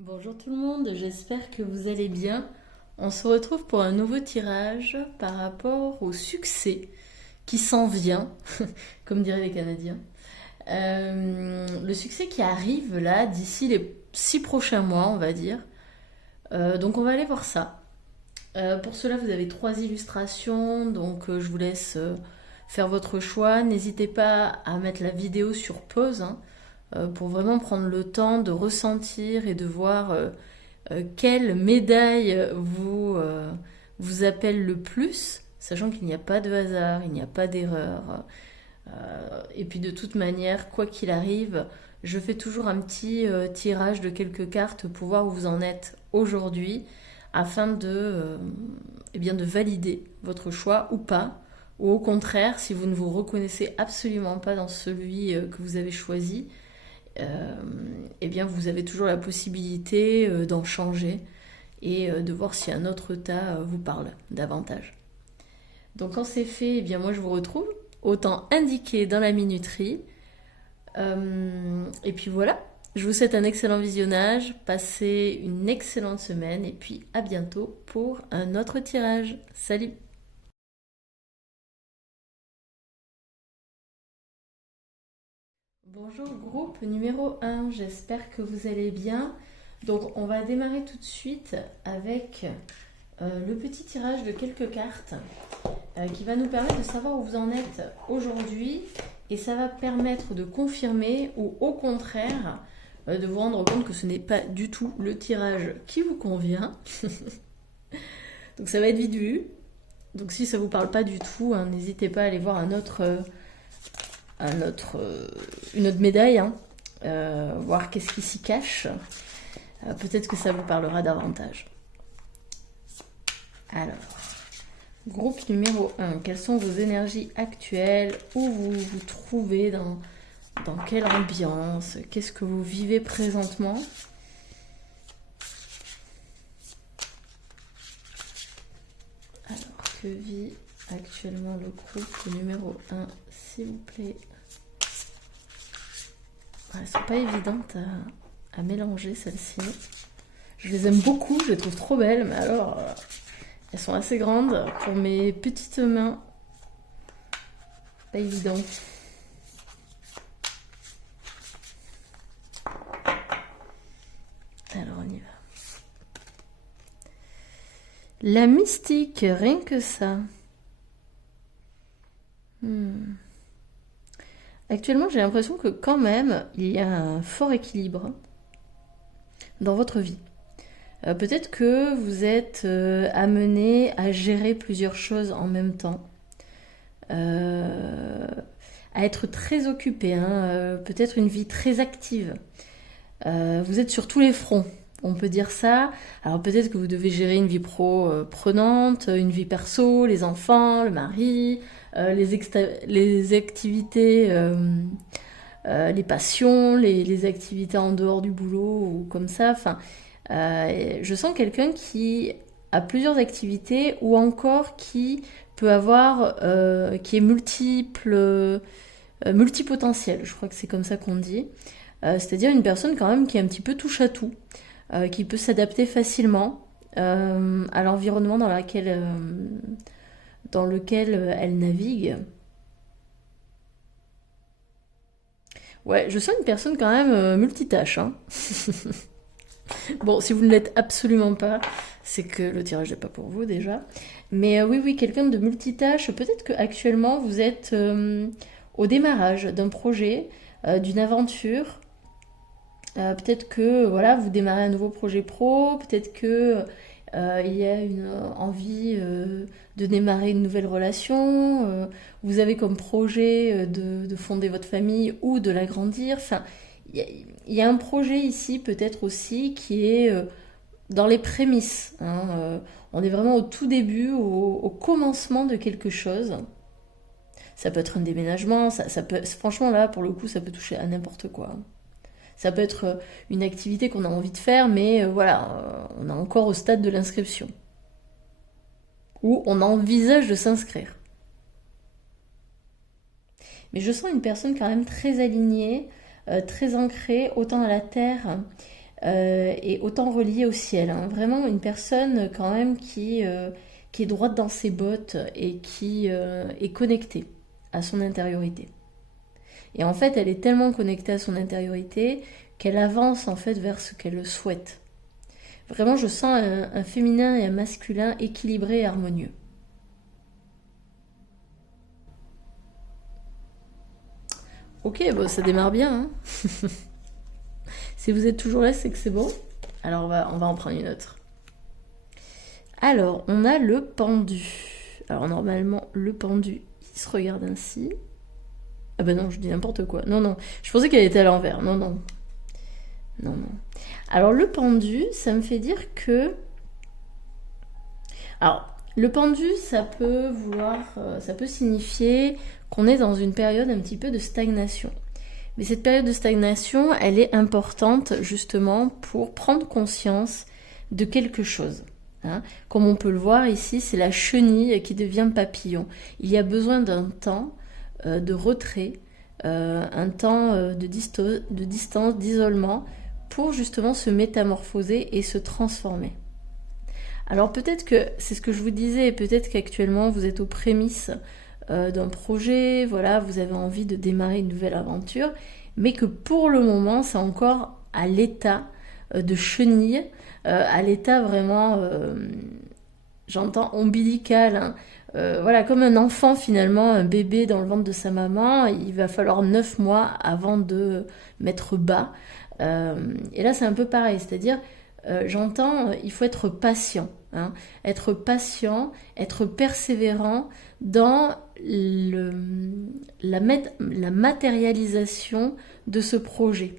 Bonjour tout le monde, j'espère que vous allez bien. On se retrouve pour un nouveau tirage par rapport au succès qui s'en vient, comme diraient les Canadiens. Le succès qui arrive là d'ici les 6 prochains mois, on va dire. Donc on va aller voir ça. Pour cela, vous avez trois illustrations, donc je vous laisse faire votre choix. N'hésitez pas à mettre la vidéo sur pause, hein, pour vraiment prendre le temps de ressentir et de voir quelle médaille vous appelle le plus, sachant qu'il n'y a pas de hasard, il n'y a pas d'erreur. Et puis de toute manière, quoi qu'il arrive, je fais toujours un petit tirage de quelques cartes pour voir où vous en êtes aujourd'hui, afin eh bien de valider votre choix ou pas, ou au contraire, si vous ne vous reconnaissez absolument pas dans celui que vous avez choisi, eh bien vous avez toujours la possibilité d'en changer et de voir si un autre tas vous parle davantage. Donc quand c'est fait, eh bien moi je vous retrouve au temps indiqué dans la minuterie. Et puis voilà, je vous souhaite un excellent visionnage, passez une excellente semaine et puis à bientôt pour un autre tirage. Salut! Bonjour groupe numéro 1, j'espère que vous allez bien. Donc on va démarrer tout de suite avec le petit tirage de quelques cartes qui va nous permettre de savoir où vous en êtes aujourd'hui, et ça va permettre de confirmer ou au contraire de vous rendre compte que ce n'est pas du tout le tirage qui vous convient. Donc ça va être vite vu. Donc si ça vous parle pas du tout, hein, n'hésitez pas à aller voir une autre médaille, hein, voir qu'est-ce qui s'y cache. Peut-être que ça vous parlera davantage. Alors, groupe numéro 1, quelles sont vos énergies actuelles? Où vous vous trouvez dans quelle ambiance? Qu'est-ce que vous vivez présentement? Alors, que vit actuellement le groupe numéro 1, s'il vous plaît? Elles ne sont pas évidentes à mélanger, celles-ci. Je les aime beaucoup, je les trouve trop belles, mais alors, elles sont assez grandes pour mes petites mains. Pas évident. Alors, on y va. La mystique, rien que ça. Actuellement, j'ai l'impression que quand même, il y a un fort équilibre dans votre vie. Peut-être que vous êtes amené à gérer plusieurs choses en même temps, à être très occupé, hein, peut-être une vie très active. Vous êtes sur tous les fronts, on peut dire ça. Alors peut-être que vous devez gérer une vie pro prenante, une vie perso, les enfants, le mari, les activités, les passions, les activités en dehors du boulot ou comme ça. Enfin, je sens quelqu'un qui a plusieurs activités ou encore qui peut avoir, qui est multipotentiel. Je crois que c'est comme ça qu'on dit. C'est-à-dire une personne quand même qui est un petit peu touche à tout, qui peut s'adapter facilement à l'environnement dans lequel elle navigue. Ouais, je sens une personne quand même multitâche, hein. Bon, si vous ne l'êtes absolument pas, c'est que le tirage n'est pas pour vous déjà. Mais oui, oui, quelqu'un de multitâche. Peut-être qu'actuellement vous êtes au démarrage d'un projet, d'une aventure. Peut-être que voilà, vous démarrez un nouveau projet pro. Peut-être que il y a une envie de démarrer une nouvelle relation. Vous avez comme projet de fonder votre famille ou de l'agrandir. Enfin, il y a un projet ici peut-être aussi qui est dans les prémices, hein. On est vraiment au tout début, au commencement de quelque chose. Ça peut être un déménagement, ça peut, franchement là pour le coup ça peut toucher à n'importe quoi. Ça peut être une activité qu'on a envie de faire, mais voilà, on est encore au stade de l'inscription. Ou on envisage de s'inscrire. Mais je sens une personne quand même très alignée, très ancrée, autant à la terre et autant relié au ciel, hein. Vraiment une personne quand même qui est droite dans ses bottes et qui est connectée à son intériorité. Et en fait, elle est tellement connectée à son intériorité qu'elle avance en fait vers ce qu'elle souhaite. Vraiment, je sens un féminin et un masculin équilibrés et harmonieux. Ok, bon, ça démarre bien, hein. Si vous êtes toujours là, c'est que c'est bon. Alors, on va en prendre une autre. Alors, on a le pendu. Alors, normalement, le pendu, il se regarde ainsi. Ah ben non, je dis n'importe quoi. Non, non, je pensais qu'elle était à l'envers. Non, non. Non, non. Alors, le pendu, ça me fait dire que... Alors, le pendu, ça peut signifier qu'on est dans une période un petit peu de stagnation. Mais cette période de stagnation, elle est importante justement pour prendre conscience de quelque chose, hein. Comme on peut le voir ici, c'est la chenille qui devient papillon. Il y a besoin d'un temps de retrait, un temps de distance, d'isolement, pour justement se métamorphoser et se transformer. Alors peut-être que, c'est ce que je vous disais, peut-être qu'actuellement vous êtes aux prémices d'un projet, voilà, vous avez envie de démarrer une nouvelle aventure, mais que pour le moment c'est encore à l'état de chenille, à l'état vraiment, j'entends ombilical, hein. Voilà, comme un enfant finalement, un bébé dans le ventre de sa maman, il va falloir 9 mois avant de mettre bas. Et là c'est un peu pareil, c'est-à-dire j'entends, il faut être patient, hein. Être patient, être persévérant dans la matérialisation de ce projet.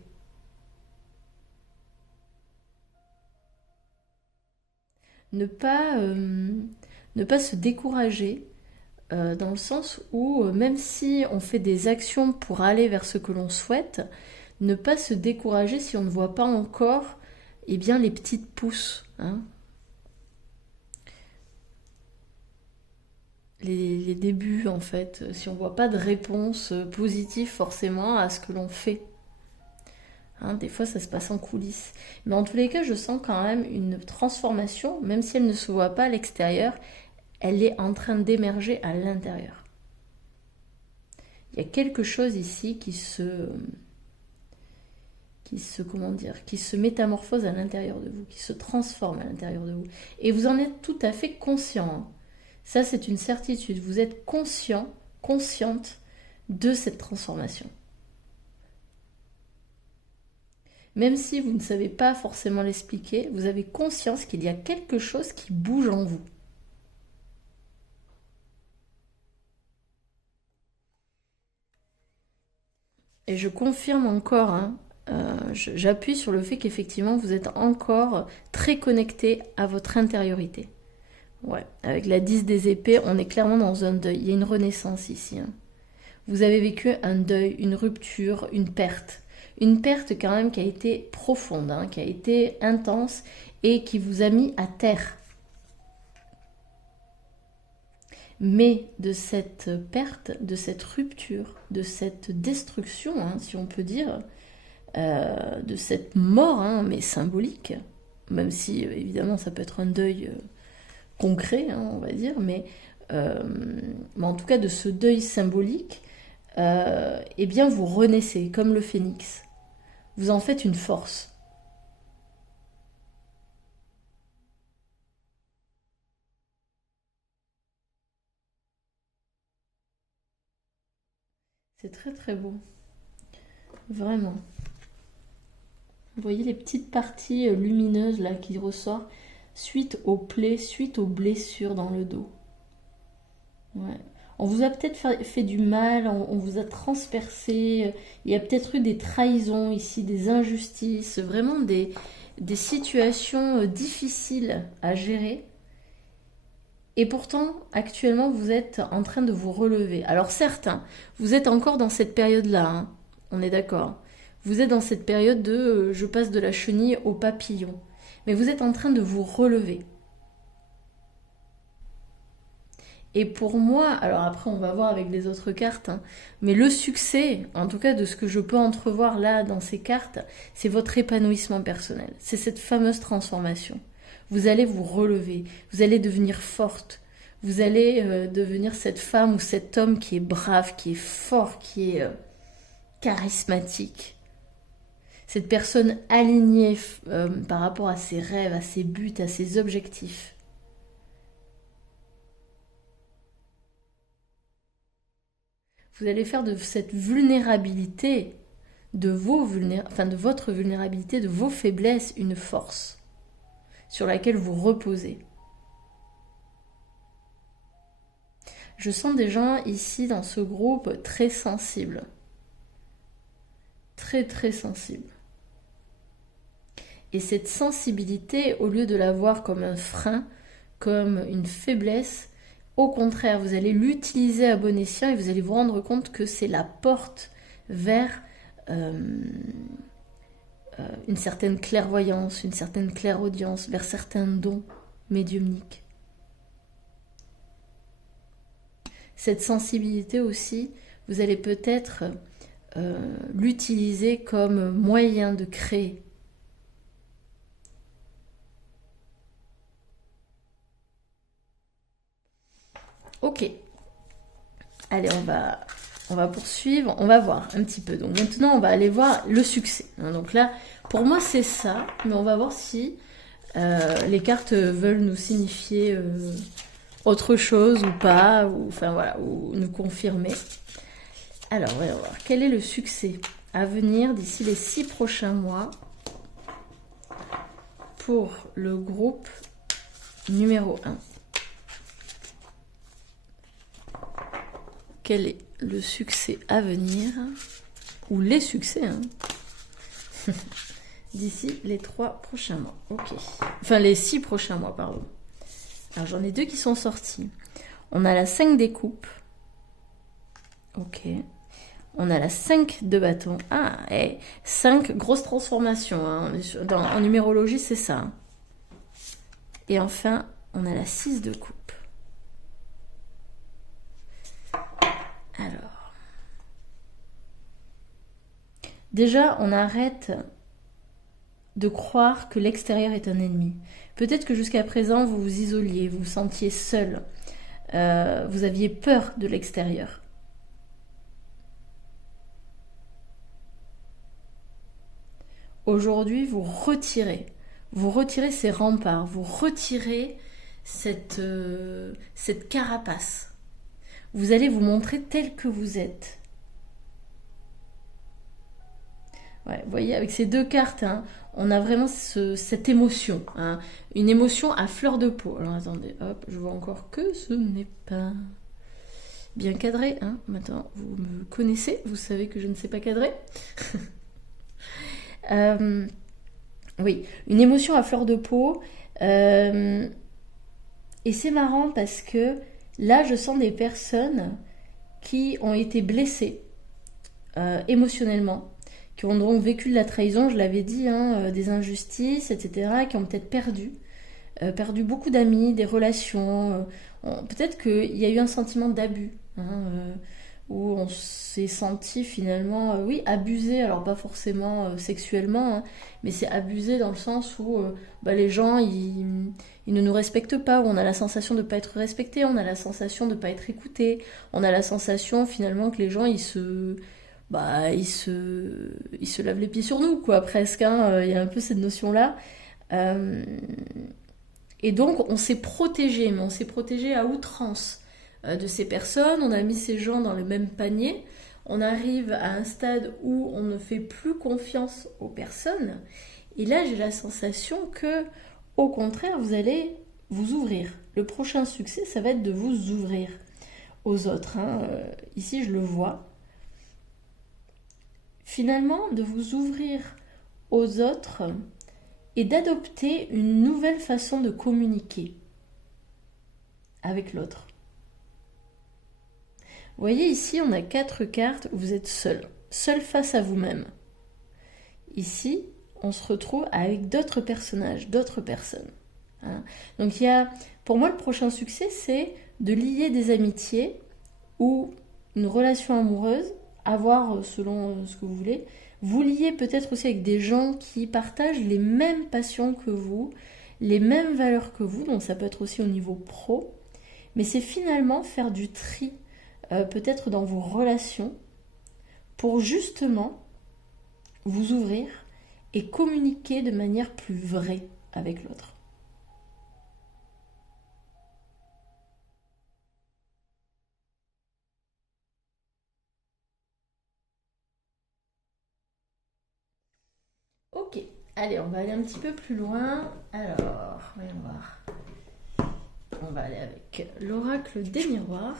Ne pas se décourager, dans le sens où même si on fait des actions pour aller vers ce que l'on souhaite, ne pas se décourager si on ne voit pas encore, eh bien, les petites pousses, hein. Les débuts en fait, si on voit pas de réponse positive forcément à ce que l'on fait. Hein, des fois ça se passe en coulisses. Mais en tous les cas, je sens quand même une transformation, même si elle ne se voit pas à l'extérieur, elle est en train d'émerger à l'intérieur. Il y a quelque chose ici qui se métamorphose à l'intérieur de vous, qui se transforme à l'intérieur de vous. Et vous en êtes tout à fait conscient, hein. Ça, c'est une certitude. Vous êtes conscient, consciente de cette transformation. Même si vous ne savez pas forcément l'expliquer, vous avez conscience qu'il y a quelque chose qui bouge en vous. Et je confirme encore, hein, j'appuie sur le fait qu'effectivement vous êtes encore très connecté à votre intériorité. Ouais, avec la 10 des épées, on est clairement dans un deuil. Il y a une renaissance ici, hein. Vous avez vécu un deuil, une rupture, une perte. Une perte quand même qui a été profonde, hein, qui a été intense et qui vous a mis à terre. Mais de cette perte, de cette rupture, de cette destruction, hein, si on peut dire, de cette mort, hein, mais symbolique, même si évidemment ça peut être un deuil concret, hein, on va dire, mais en tout cas de ce deuil symbolique, eh bien vous renaissez comme le phénix. Vous en faites une force. C'est très très beau, vraiment. Vous voyez les petites parties lumineuses là qui ressortent suite aux plaies, suite aux blessures dans le dos. Ouais. On vous a peut-être fait du mal, on vous a transpercé, il y a peut-être eu des trahisons ici, des injustices, vraiment des situations difficiles à gérer. Et pourtant, actuellement, vous êtes en train de vous relever. Alors certes, hein, vous êtes encore dans cette période-là, hein, on est d'accord. Vous êtes dans cette période de je passe de la chenille au papillon. Mais vous êtes en train de vous relever. Et pour moi, alors après on va voir avec les autres cartes, hein, mais le succès, en tout cas de ce que je peux entrevoir là dans ces cartes, c'est votre épanouissement personnel. C'est cette fameuse transformation. Vous allez vous relever, vous allez devenir forte, vous allez devenir cette femme ou cet homme qui est brave, qui est fort, qui est charismatique. Cette personne alignée par rapport à ses rêves, à ses buts, à ses objectifs. Vous allez faire de cette vulnérabilité, de votre vulnérabilité, de vos faiblesses, une force sur laquelle vous reposez. Je sens des gens ici dans ce groupe très sensibles. Très très sensibles. Et cette sensibilité, au lieu de la voir comme un frein, comme une faiblesse, au contraire, vous allez l'utiliser à bon escient et vous allez vous rendre compte que c'est la porte vers une certaine clairvoyance, une certaine clairaudience, vers certains dons médiumniques. Cette sensibilité aussi, vous allez peut-être l'utiliser comme moyen de créer. Ok. Allez, on va poursuivre, on va voir un petit peu. Donc maintenant, on va aller voir le succès. Donc là, pour moi, c'est ça, mais on va voir si les cartes veulent nous signifier autre chose ou pas, ou enfin voilà, ou nous confirmer. Alors, on va voir quel est le succès à venir d'ici les 6 prochains mois pour le groupe numéro 1. Quel est le succès à venir, ou les succès, hein, d'ici les 3 prochains mois. Ok. Enfin, les 6 prochains mois, pardon. Alors, j'en ai 2 qui sont sortis. On a la 5 des coupes. Ok. On a la 5 de bâton. Ah, et 5 grosses transformations. Hein. En numérologie, c'est ça. Hein. Et enfin, on a la 6 de coupe. Alors, déjà, on arrête de croire que l'extérieur est un ennemi. Peut-être que jusqu'à présent, vous vous isoliez, vous vous sentiez seul, vous aviez peur de l'extérieur. Aujourd'hui, vous retirez ces remparts, vous retirez cette carapace. Vous allez vous montrer tel que vous êtes. Ouais, vous voyez, avec ces 2 cartes, hein, on a vraiment cette émotion. Hein, une émotion à fleur de peau. Alors attendez, hop, je vois encore que ce n'est pas bien cadré. Hein. Maintenant, vous me connaissez, vous savez que je ne sais pas cadrer. Oui, une émotion à fleur de peau. Et c'est marrant parce que là, je sens des personnes qui ont été blessées émotionnellement, qui ont donc vécu de la trahison, je l'avais dit, hein, des injustices, etc., qui ont peut-être perdu beaucoup d'amis, des relations. Peut-être qu'il y a eu un sentiment d'abus, hein, où on s'est senti finalement, oui, abusé, alors pas forcément sexuellement, hein, mais c'est abusé dans le sens où les gens, ils ne nous respectent pas, où on a la sensation de ne pas être respecté, on a la sensation de ne pas être écouté, on a la sensation finalement que les gens, ils se lavent les pieds sur nous, quoi, presque, hein, il y a un peu cette notion-là. Et donc, on s'est protégé, mais on s'est protégé à outrance de ces personnes, on a mis ces gens dans le même panier, on arrive à un stade où on ne fait plus confiance aux personnes, et là j'ai la sensation que, au contraire, vous allez vous ouvrir. Le prochain succès, ça va être de vous ouvrir aux autres. Hein. Ici, je le vois. Finalement, de vous ouvrir aux autres et d'adopter une nouvelle façon de communiquer avec l'autre. Vous voyez ici, on a 4 cartes où vous êtes seul face à vous-même. Ici, on se retrouve avec d'autres personnages, d'autres personnes. Hein. Donc pour moi, le prochain succès, c'est de lier des amitiés ou une relation amoureuse, avoir selon ce que vous voulez. Vous liez peut-être aussi avec des gens qui partagent les mêmes passions que vous, les mêmes valeurs que vous, donc ça peut être aussi au niveau pro, mais c'est finalement faire du tri, peut-être dans vos relations, pour justement vous ouvrir et communiquer de manière plus vraie avec l'autre. Ok, allez, on va aller un petit peu plus loin. Alors, voyons voir. On va aller avec l'oracle des miroirs.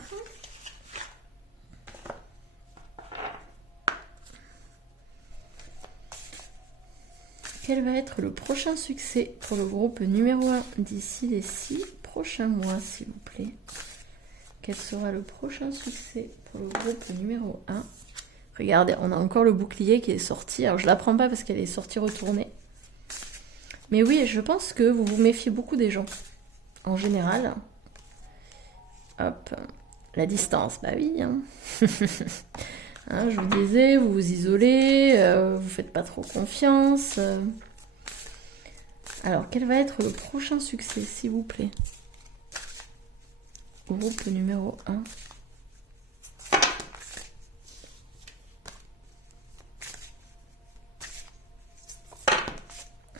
Quel va être le prochain succès pour le groupe numéro 1 d'ici les 6 prochains mois, s'il vous plaît? Quel sera le prochain succès pour le groupe numéro 1? Regardez, on a encore le bouclier qui est sorti. Alors, je ne la prends pas parce qu'elle est sortie retournée. Mais oui, je pense que vous vous méfiez beaucoup des gens. En général. Hop. La distance, bah oui. Hein. Hein, je vous disais, vous vous isolez, vous faites pas trop confiance. Alors, quel va être le prochain succès, s'il vous plaît? Groupe numéro 1.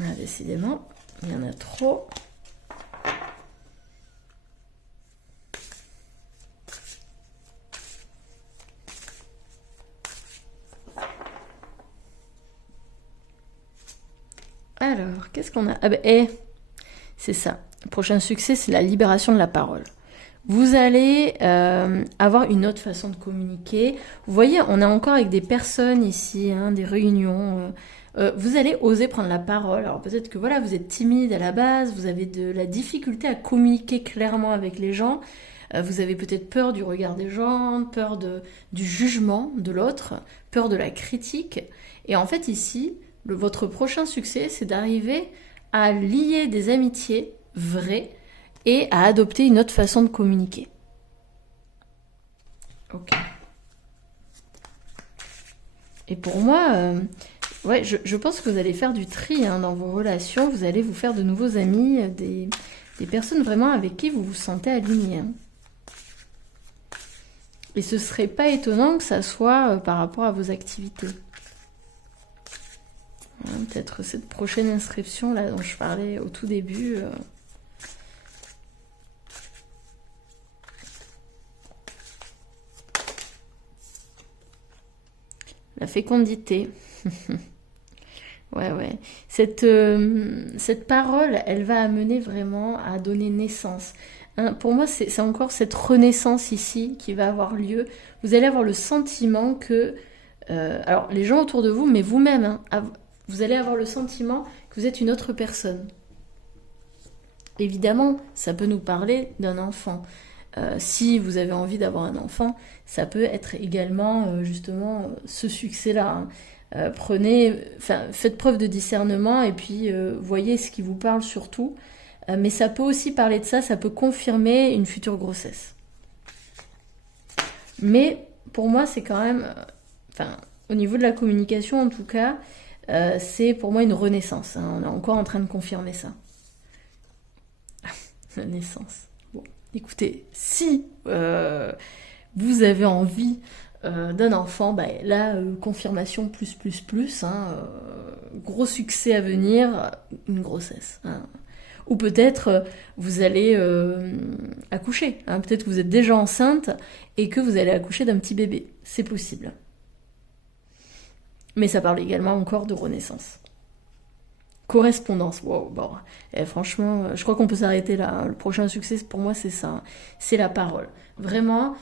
Ah, décidément, il y en a trop. Alors, qu'est-ce qu'on a? Ah ben, c'est ça. Le prochain succès, c'est la libération de la parole. Vous allez avoir une autre façon de communiquer. Vous voyez, on est encore avec des personnes ici, hein, des réunions. Vous allez oser prendre la parole. Alors peut-être que voilà, vous êtes timide à la base, vous avez de la difficulté à communiquer clairement avec les gens. Vous avez peut-être peur du regard des gens, peur du jugement de l'autre, peur de la critique. Et en fait ici, votre prochain succès, c'est d'arriver à lier des amitiés vraies et à adopter une autre façon de communiquer. Ok. Et pour moi, ouais, je pense que vous allez faire du tri hein, dans vos relations. Vous allez vous faire de nouveaux amis, des personnes vraiment avec qui vous vous sentez aligné. Hein. Et ce serait pas étonnant que ça soit par rapport à vos activités. Hein, peut-être cette prochaine inscription là dont je parlais au tout début. La fécondité. Ouais. Cette parole, elle va amener vraiment à donner naissance. Hein, pour moi, c'est encore cette renaissance ici qui va avoir lieu. Vous allez avoir le sentiment que... alors, les gens autour de vous, mais vous-même, hein, vous allez avoir le sentiment que vous êtes une autre personne. Évidemment, ça peut nous parler d'un enfant. Si vous avez envie d'avoir un enfant, ça peut être également justement ce succès-là. Hein. Faites preuve de discernement et puis voyez ce qui vous parle surtout. Mais ça peut aussi parler de ça, ça peut confirmer une future grossesse. Mais pour moi, c'est quand même, au niveau de la communication en tout cas, c'est pour moi une renaissance. Hein. On est encore en train de confirmer ça. La naissance. Bon, écoutez, si vous avez envie d'un enfant, bah, là, confirmation plus, hein, gros succès à venir, une grossesse. Hein. Ou peut-être vous allez accoucher. Hein. Peut-être que vous êtes déjà enceinte et que vous allez accoucher d'un petit bébé. C'est possible. Mais ça parle également encore de renaissance. Correspondance, wow, bon. Et franchement, je crois qu'on peut s'arrêter là. Hein. Le prochain succès, pour moi, c'est ça. Hein. C'est la parole. Vraiment,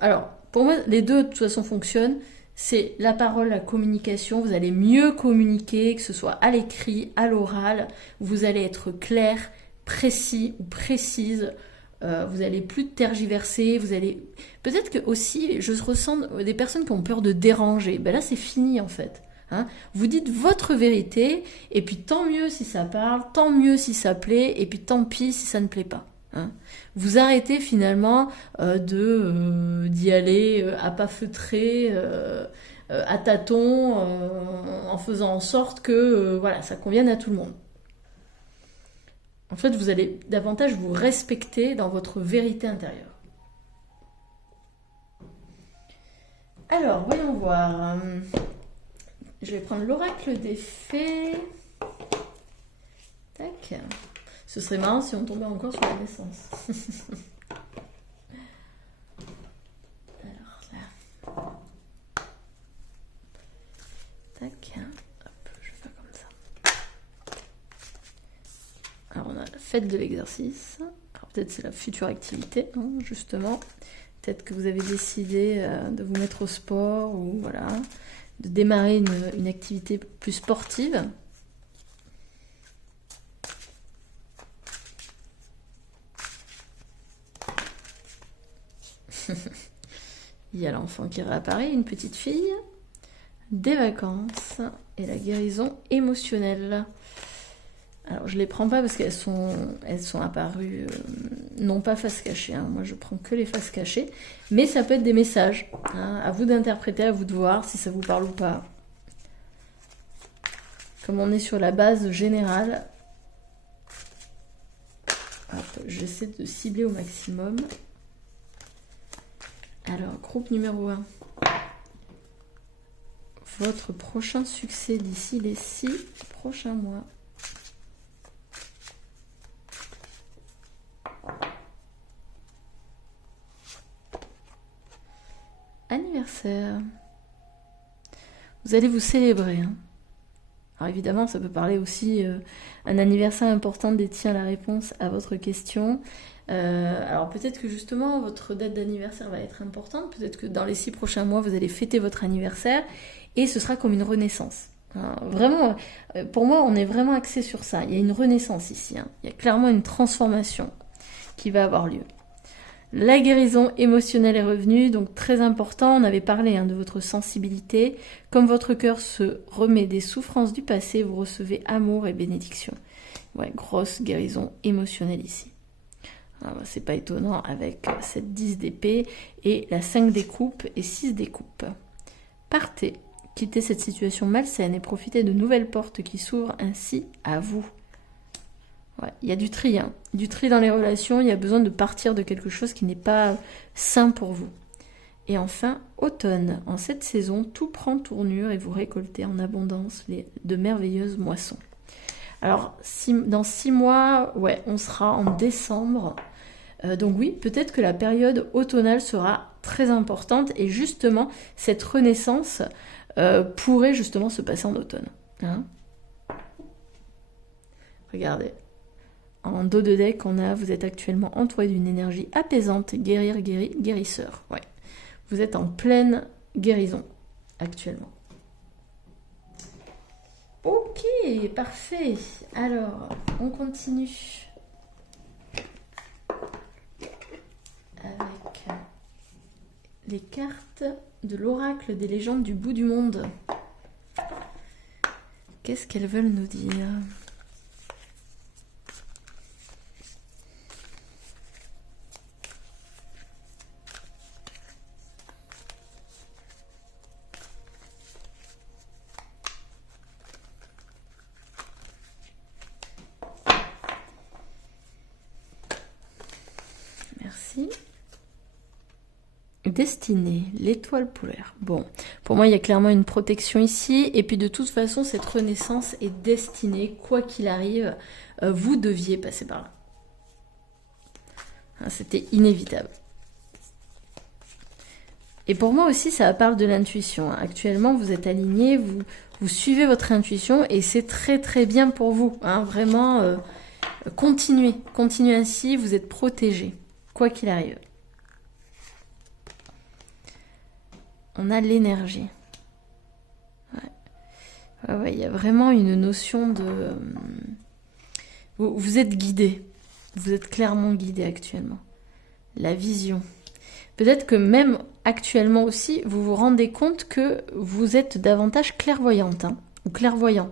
alors, pour moi, les deux, de toute façon, fonctionnent. C'est la parole, la communication. Vous allez mieux communiquer, que ce soit à l'écrit, à l'oral. Vous allez être clair, précis ou précise. Vous allez plus tergiverser. Vous allez... Peut-être que aussi, je ressens des personnes qui ont peur de déranger. Ben là, c'est fini, en fait. Hein. Vous dites votre vérité, et puis tant mieux si ça parle, tant mieux si ça plaît, et puis tant pis si ça ne plaît pas. Hein. Vous arrêtez finalement d'y aller à pas feutrer, à tâtons, en faisant en sorte que voilà, ça convienne à tout le monde. En fait, vous allez davantage vous respecter dans votre vérité intérieure. Alors, voyons voir. Je vais prendre l'oracle des fées. Tac. Ce serait marrant si on tombait encore sur la naissance. Alors là. Tac. Hop, je fais comme ça. Alors on a la fête de l'exercice. Alors peut-être c'est la future activité, hein, justement. Peut-être que vous avez décidé de vous mettre au sport ou voilà, de démarrer une activité plus sportive. Il y a l'enfant qui réapparaît, une petite fille, des vacances et la guérison émotionnelle. Alors je les prends pas parce qu'elles sont apparues non pas face cachée, hein. Moi je prends que les faces cachées, mais ça peut être des messages, hein. À vous d'interpréter, à vous de voir si ça vous parle ou pas. Comme on est sur la base générale, j'essaie de cibler au maximum. Alors, groupe numéro 1. Votre prochain succès d'ici les 6 prochains mois. Anniversaire. Vous allez vous célébrer. Hein. Alors évidemment, ça peut parler aussi un anniversaire important détient la réponse à votre question. Alors peut-être que justement votre date d'anniversaire va être importante, peut-être que dans les 6 prochains mois vous allez fêter votre anniversaire et ce sera comme une renaissance. Hein, vraiment, pour moi on est vraiment axé sur ça, il y a une renaissance ici, hein. Il y a clairement une transformation qui va avoir lieu. La guérison émotionnelle est revenue, donc très important, on avait parlé de votre sensibilité. Comme votre cœur se remet des souffrances du passé, vous recevez amour et bénédiction. Ouais, grosse guérison émotionnelle ici. C'est pas étonnant avec cette 10 d'épée et la 5 des coupes et 6 des coupes. Partez, quittez cette situation malsaine et profitez de nouvelles portes qui s'ouvrent ainsi à vous. Ouais, il y a du tri, hein. Du tri dans les relations, il y a besoin de partir de quelque chose qui n'est pas sain pour vous. Et enfin, automne, en cette saison, tout prend tournure et vous récoltez en abondance de merveilleuses moissons. Alors, dans 6 mois, ouais, on sera en décembre. Donc oui, peut-être que la période automnale sera très importante et justement, cette renaissance pourrait justement se passer en automne. Hein. Regardez. En dos de deck, vous êtes actuellement entouré d'une énergie apaisante, guérir, guérisseur. Ouais. Vous êtes en pleine guérison actuellement. Ok, parfait. Alors, on continue avec les cartes de l'oracle des légendes du bout du monde. Qu'est-ce qu'elles veulent nous dire ? Destinée, l'étoile polaire. Bon, pour moi, il y a clairement une protection ici. Et puis, de toute façon, cette renaissance est destinée, quoi qu'il arrive, vous deviez passer par là. Hein, c'était inévitable. Et pour moi aussi, ça parle de l'intuition. Actuellement, vous êtes aligné, vous suivez votre intuition et c'est très très bien pour vous. Hein, vraiment, continuez ainsi, vous êtes protégé, quoi qu'il arrive. On a l'énergie. Ouais, il y a vraiment une notion de... Vous êtes guidé. Vous êtes clairement guidé actuellement. La vision. Peut-être que même actuellement aussi, vous vous rendez compte que vous êtes davantage clairvoyante, hein, ou clairvoyant.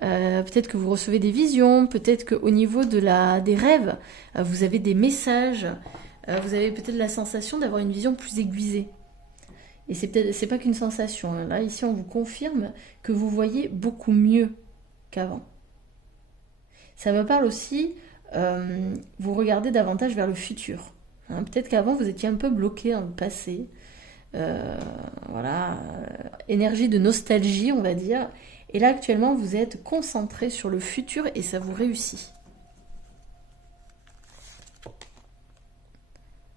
Peut-être que vous recevez des visions, peut-être qu'au niveau des rêves, vous avez des messages, vous avez peut-être la sensation d'avoir une vision plus aiguisée. Et c'est pas qu'une sensation, hein. Là, ici, on vous confirme que vous voyez beaucoup mieux qu'avant. Ça me parle aussi, vous regardez davantage vers le futur. Hein. Peut-être qu'avant, vous étiez un peu bloqué dans le passé. Voilà, énergie de nostalgie, on va dire. Et là, actuellement, vous êtes concentré sur le futur et ça vous réussit.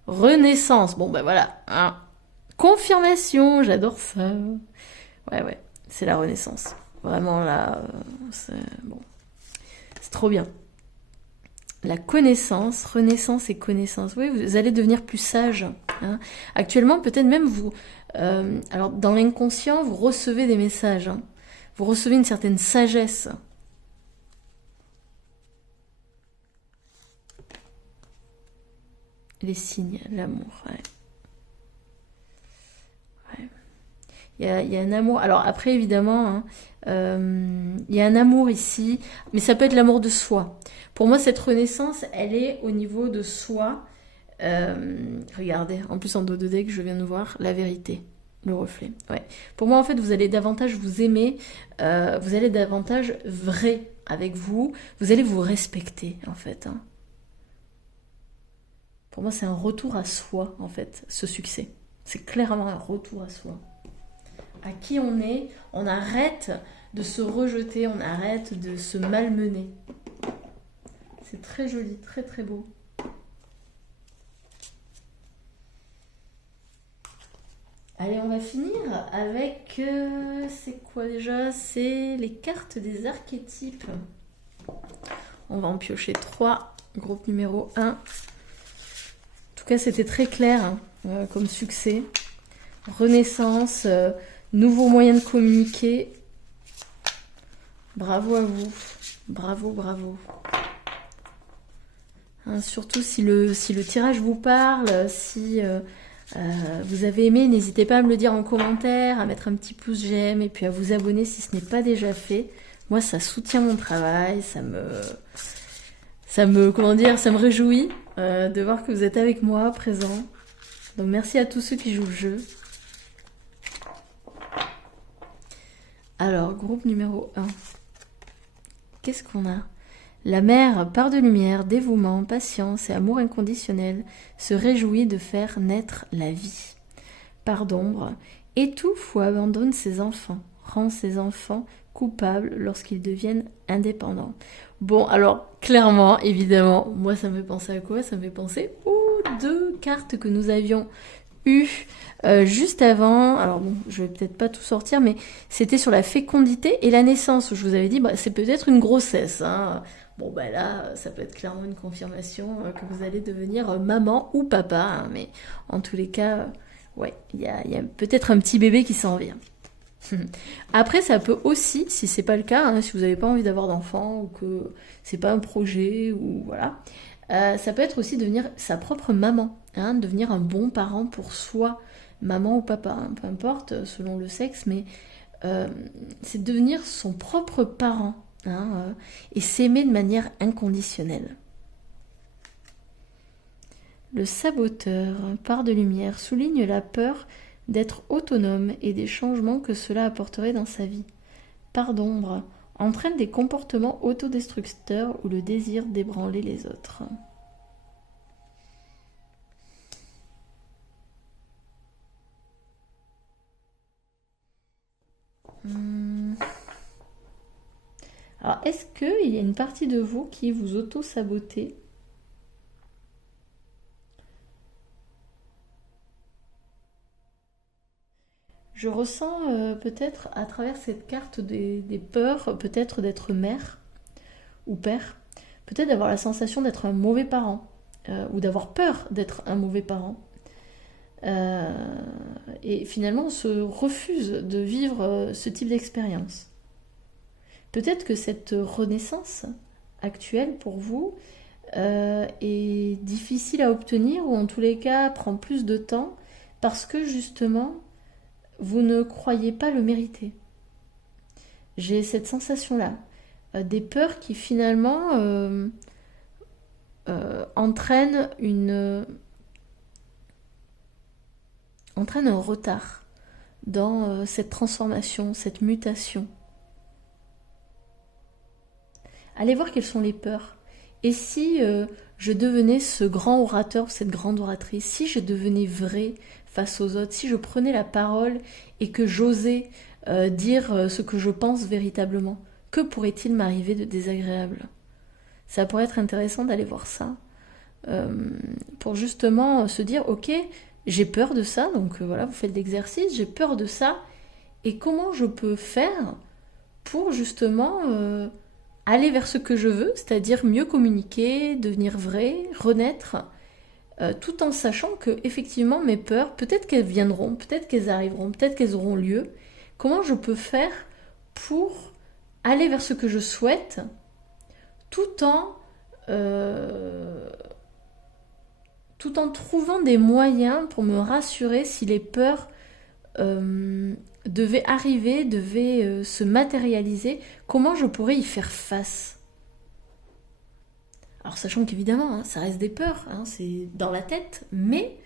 Renaissance. Bon, ben voilà. Hein. Confirmation, j'adore ça. Ouais, c'est la renaissance. Vraiment, là, c'est bon. C'est trop bien. La connaissance, renaissance et connaissance. Oui, vous allez devenir plus sage. Hein. Actuellement, peut-être même vous... alors, dans l'inconscient, vous recevez des messages. Hein. Vous recevez une certaine sagesse. Les signes, l'amour, ouais. Il y a un amour. Alors après, évidemment, hein, il y a un amour ici, mais ça peut être l'amour de soi. Pour moi, cette renaissance, elle est au niveau de soi. Regardez, en plus en dos de deck, je viens de voir la vérité, le reflet. Ouais. Pour moi, en fait, vous allez davantage vous aimer, vous allez davantage vrai avec vous, vous allez vous respecter, en fait. Hein. Pour moi, c'est un retour à soi, en fait, ce succès. C'est clairement un retour à soi. À qui on arrête de se rejeter, on arrête de se malmener. C'est très joli, très très beau. Allez, on va finir avec... c'est quoi déjà? C'est les cartes des archétypes. On va en piocher 3. Groupe numéro 1. En tout cas, c'était très clair hein, comme succès. Renaissance... nouveau moyen de communiquer. Bravo à vous. Bravo, bravo. Hein, surtout si le tirage vous parle, si vous avez aimé, n'hésitez pas à me le dire en commentaire, à mettre un petit pouce j'aime et puis à vous abonner si ce n'est pas déjà fait. Moi, ça soutient mon travail, ça me réjouit de voir que vous êtes avec moi, présent. Donc merci à tous ceux qui jouent le jeu. Alors, groupe numéro 1. Qu'est-ce qu'on a? La mère, part de lumière, dévouement, patience et amour inconditionnel, se réjouit de faire naître la vie. Part d'ombre, étouffe ou abandonne ses enfants, rend ses enfants coupables lorsqu'ils deviennent indépendants. Bon, alors, clairement, évidemment, moi ça me fait penser à quoi? Ça me fait penser aux 2 cartes que nous avions juste avant, alors bon, je vais peut-être pas tout sortir, mais c'était sur la fécondité et la naissance, où je vous avais dit, bah, c'est peut-être une grossesse. Hein. Bon, bah là, ça peut être clairement une confirmation que vous allez devenir maman ou papa, hein, mais en tous les cas, ouais, il y a peut-être un petit bébé qui s'en vient. Après, ça peut aussi, si c'est pas le cas, hein, si vous n'avez pas envie d'avoir d'enfant ou que c'est pas un projet ou voilà, ça peut être aussi devenir sa propre maman, hein, devenir un bon parent pour soi, maman ou papa, hein, peu importe selon le sexe, mais c'est devenir son propre parent hein, et s'aimer de manière inconditionnelle. Le saboteur, part de lumière, souligne la peur d'être autonome et des changements que cela apporterait dans sa vie. Part d'ombre, entraîne des comportements autodestructeurs ou le désir d'ébranler les autres. Alors, est-ce qu'il y a une partie de vous qui vous auto-sabotez? Je ressens peut-être à travers cette carte des peurs, peut-être d'être mère ou père, peut-être d'avoir la sensation d'être un mauvais parent ou d'avoir peur d'être un mauvais parent. Et finalement, on se refuse de vivre ce type d'expérience. Peut-être que cette renaissance actuelle pour vous est difficile à obtenir ou en tous les cas prend plus de temps parce que justement, vous ne croyez pas le mériter. J'ai cette sensation-là. Des peurs qui finalement entraînent un retard dans cette transformation, cette mutation. Allez voir quelles sont les peurs. Et si je devenais ce grand orateur, cette grande oratrice, si je devenais vraie face aux autres, si je prenais la parole et que j'osais dire ce que je pense véritablement, que pourrait-il m'arriver de désagréable? Ça pourrait être intéressant d'aller voir ça, pour justement se dire, ok, j'ai peur de ça, donc voilà, vous faites l'exercice, j'ai peur de ça, et comment je peux faire pour justement aller vers ce que je veux, c'est-à-dire mieux communiquer, devenir vrai, renaître, tout en sachant que effectivement mes peurs, peut-être qu'elles viendront, peut-être qu'elles arriveront, peut-être qu'elles auront lieu. Comment je peux faire pour aller vers ce que je souhaite, tout en trouvant des moyens pour me rassurer si les peurs devaient arriver, devaient se matérialiser, comment je pourrais y faire face? Alors sachant qu'évidemment, hein, ça reste des peurs, hein, c'est dans la tête, mais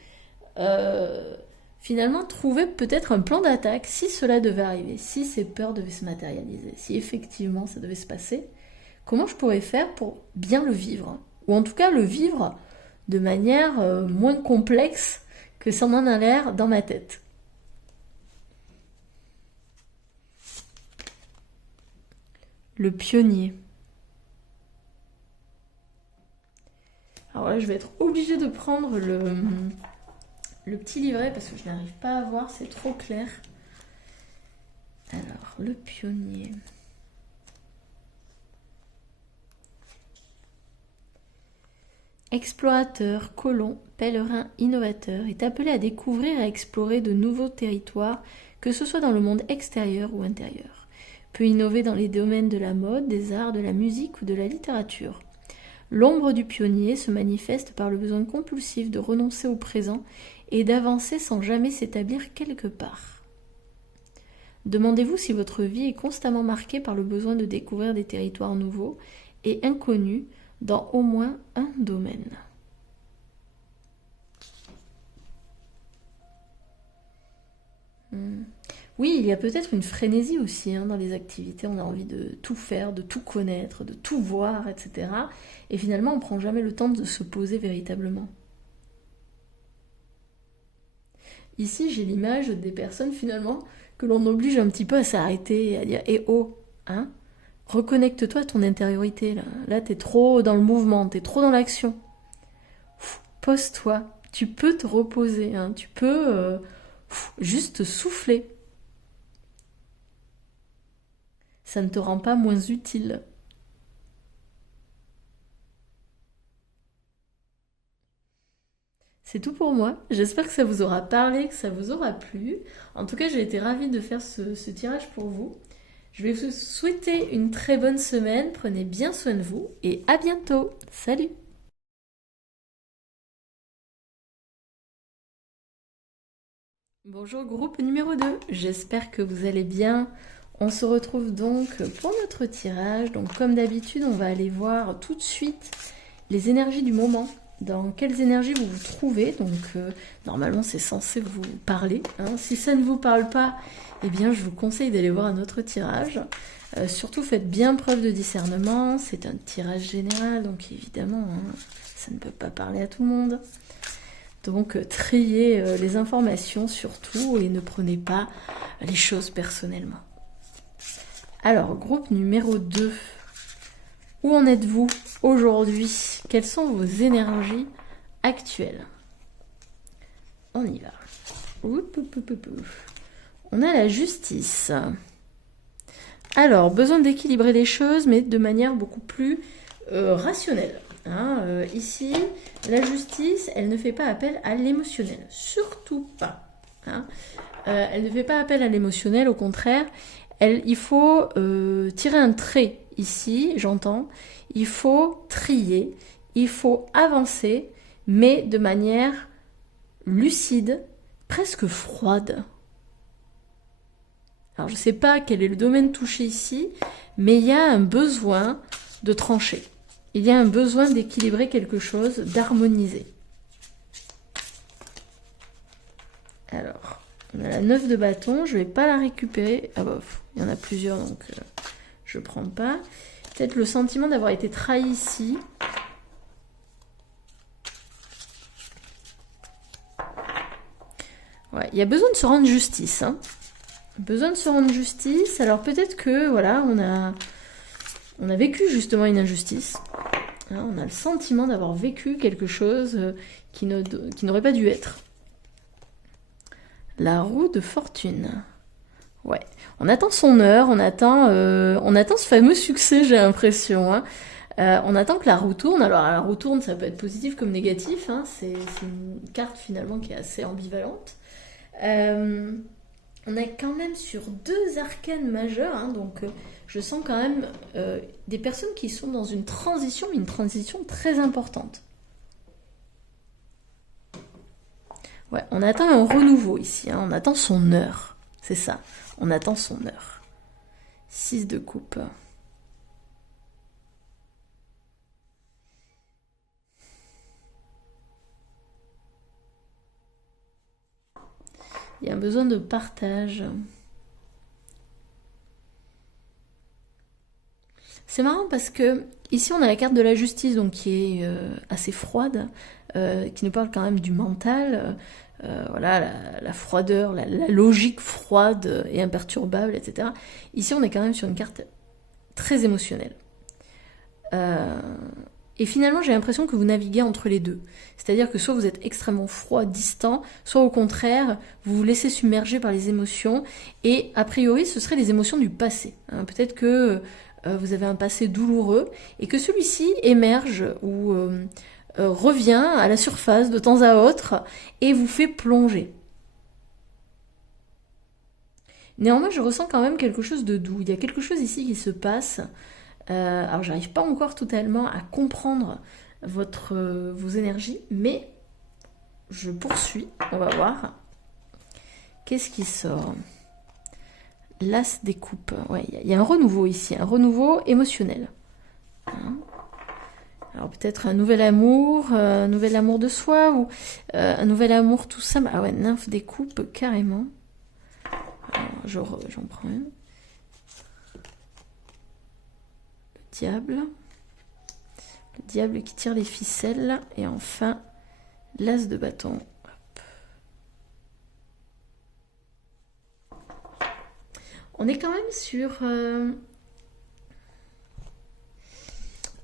finalement trouver peut-être un plan d'attaque si cela devait arriver, si ces peurs devaient se matérialiser, si effectivement ça devait se passer, comment je pourrais faire pour bien le vivre? Ou en tout cas le vivre de manière moins complexe que ça en a l'air dans ma tête. Le pionnier. Alors là, je vais être obligée de prendre le petit livret parce que je n'arrive pas à voir, c'est trop clair. Alors, le pionnier. Explorateur, colon, pèlerin, innovateur est appelé à découvrir et à explorer de nouveaux territoires, que ce soit dans le monde extérieur ou intérieur. Peut innover dans les domaines de la mode, des arts, de la musique ou de la littérature. L'ombre du pionnier se manifeste par le besoin compulsif de renoncer au présent et d'avancer sans jamais s'établir quelque part. Demandez-vous si votre vie est constamment marquée par le besoin de découvrir des territoires nouveaux et inconnus dans au moins un domaine. Oui, il y a peut-être une frénésie aussi hein, dans les activités, on a envie de tout faire, de tout connaître, de tout voir, etc. Et finalement, on ne prend jamais le temps de se poser véritablement. Ici, j'ai l'image des personnes finalement que l'on oblige un petit peu à s'arrêter et à dire « Eh oh, hein, reconnecte-toi à ton intériorité, là, là t'es trop dans le mouvement, t'es trop dans l'action. Pose-toi, tu peux te reposer, hein, tu peux juste souffler. Ça ne te rend pas moins utile. » C'est tout pour moi. J'espère que ça vous aura parlé, que ça vous aura plu. En tout cas, j'ai été ravie de faire ce tirage pour vous. Je vais vous souhaiter une très bonne semaine. Prenez bien soin de vous et à bientôt. Salut! Bonjour groupe numéro 2. J'espère que vous allez bien. On se retrouve donc pour notre tirage. Donc comme d'habitude, on va aller voir tout de suite les énergies du moment. Dans quelles énergies vous vous trouvez. Donc normalement c'est censé vous parler. Hein. Si ça ne vous parle pas, eh bien je vous conseille d'aller voir un autre tirage. Surtout faites bien preuve de discernement. C'est un tirage général, donc évidemment hein, ça ne peut pas parler à tout le monde. Donc triez les informations surtout et ne prenez pas les choses personnellement. Alors groupe numéro 2. Où en êtes-vous aujourd'hui? Quelles sont vos énergies actuelles? On y va. On a la justice. Alors, besoin d'équilibrer les choses, mais de manière beaucoup plus rationnelle. Hein, ici, la justice, elle ne fait pas appel à l'émotionnel. Surtout pas. Hein. Elle ne fait pas appel à l'émotionnel, au contraire. Il faut tirer un trait ici, j'entends. Il faut trier, il faut avancer, mais de manière lucide, presque froide. Alors je ne sais pas quel est le domaine touché ici, mais il y a un besoin de trancher. Il y a un besoin d'équilibrer quelque chose, d'harmoniser. Alors, on a la 9 de bâton, je ne vais pas la récupérer. Ah bah, il y en a plusieurs, donc je ne prends pas. Peut-être le sentiment d'avoir été trahi ici. Ouais, il y a besoin de se rendre justice. Hein. Besoin de se rendre justice. Alors peut-être que, voilà, on a vécu justement une injustice. Hein, on a le sentiment d'avoir vécu quelque chose qui n'aurait pas dû être. La roue de fortune. Ouais, on attend son heure, on attend ce fameux succès, j'ai l'impression. Hein. On attend que la roue tourne. Alors la roue tourne, ça peut être positif comme négatif. Hein. C'est une carte finalement qui est assez ambivalente. On est quand même sur 2 arcanes majeures, hein, donc je sens quand même des personnes qui sont dans une transition très importante. Ouais, on attend un renouveau ici, hein, on attend son heure, c'est ça, on attend son heure. 6 de coupe. Il y a un besoin de partage. C'est marrant parce que ici on a la carte de la justice donc qui est assez froide, qui nous parle quand même du mental, voilà la froideur, la logique froide et imperturbable, etc. Ici on est quand même sur une carte très émotionnelle. Et finalement j'ai l'impression que vous naviguez entre les deux. C'est-à-dire que soit vous êtes extrêmement froid, distant, soit au contraire vous vous laissez submerger par les émotions et a priori ce seraient les émotions du passé. Hein. Peut-être que vous avez un passé douloureux et que celui-ci émerge ou revient à la surface de temps à autre et vous fait plonger. Néanmoins, je ressens quand même quelque chose de doux. Il y a quelque chose ici qui se passe. Alors, j'arrive pas encore totalement à comprendre vos énergies, mais je poursuis. On va voir. Qu'est-ce qui sort ? L'as des coupes. Ouais, il y a un renouveau ici, un renouveau émotionnel. Hein. Alors peut-être un nouvel amour de soi ou un nouvel amour tout ça. Ah ouais, nymphe des coupes carrément. Alors, j'en prends un. Le diable qui tire les ficelles et enfin l'as de bâton. On est quand même sur...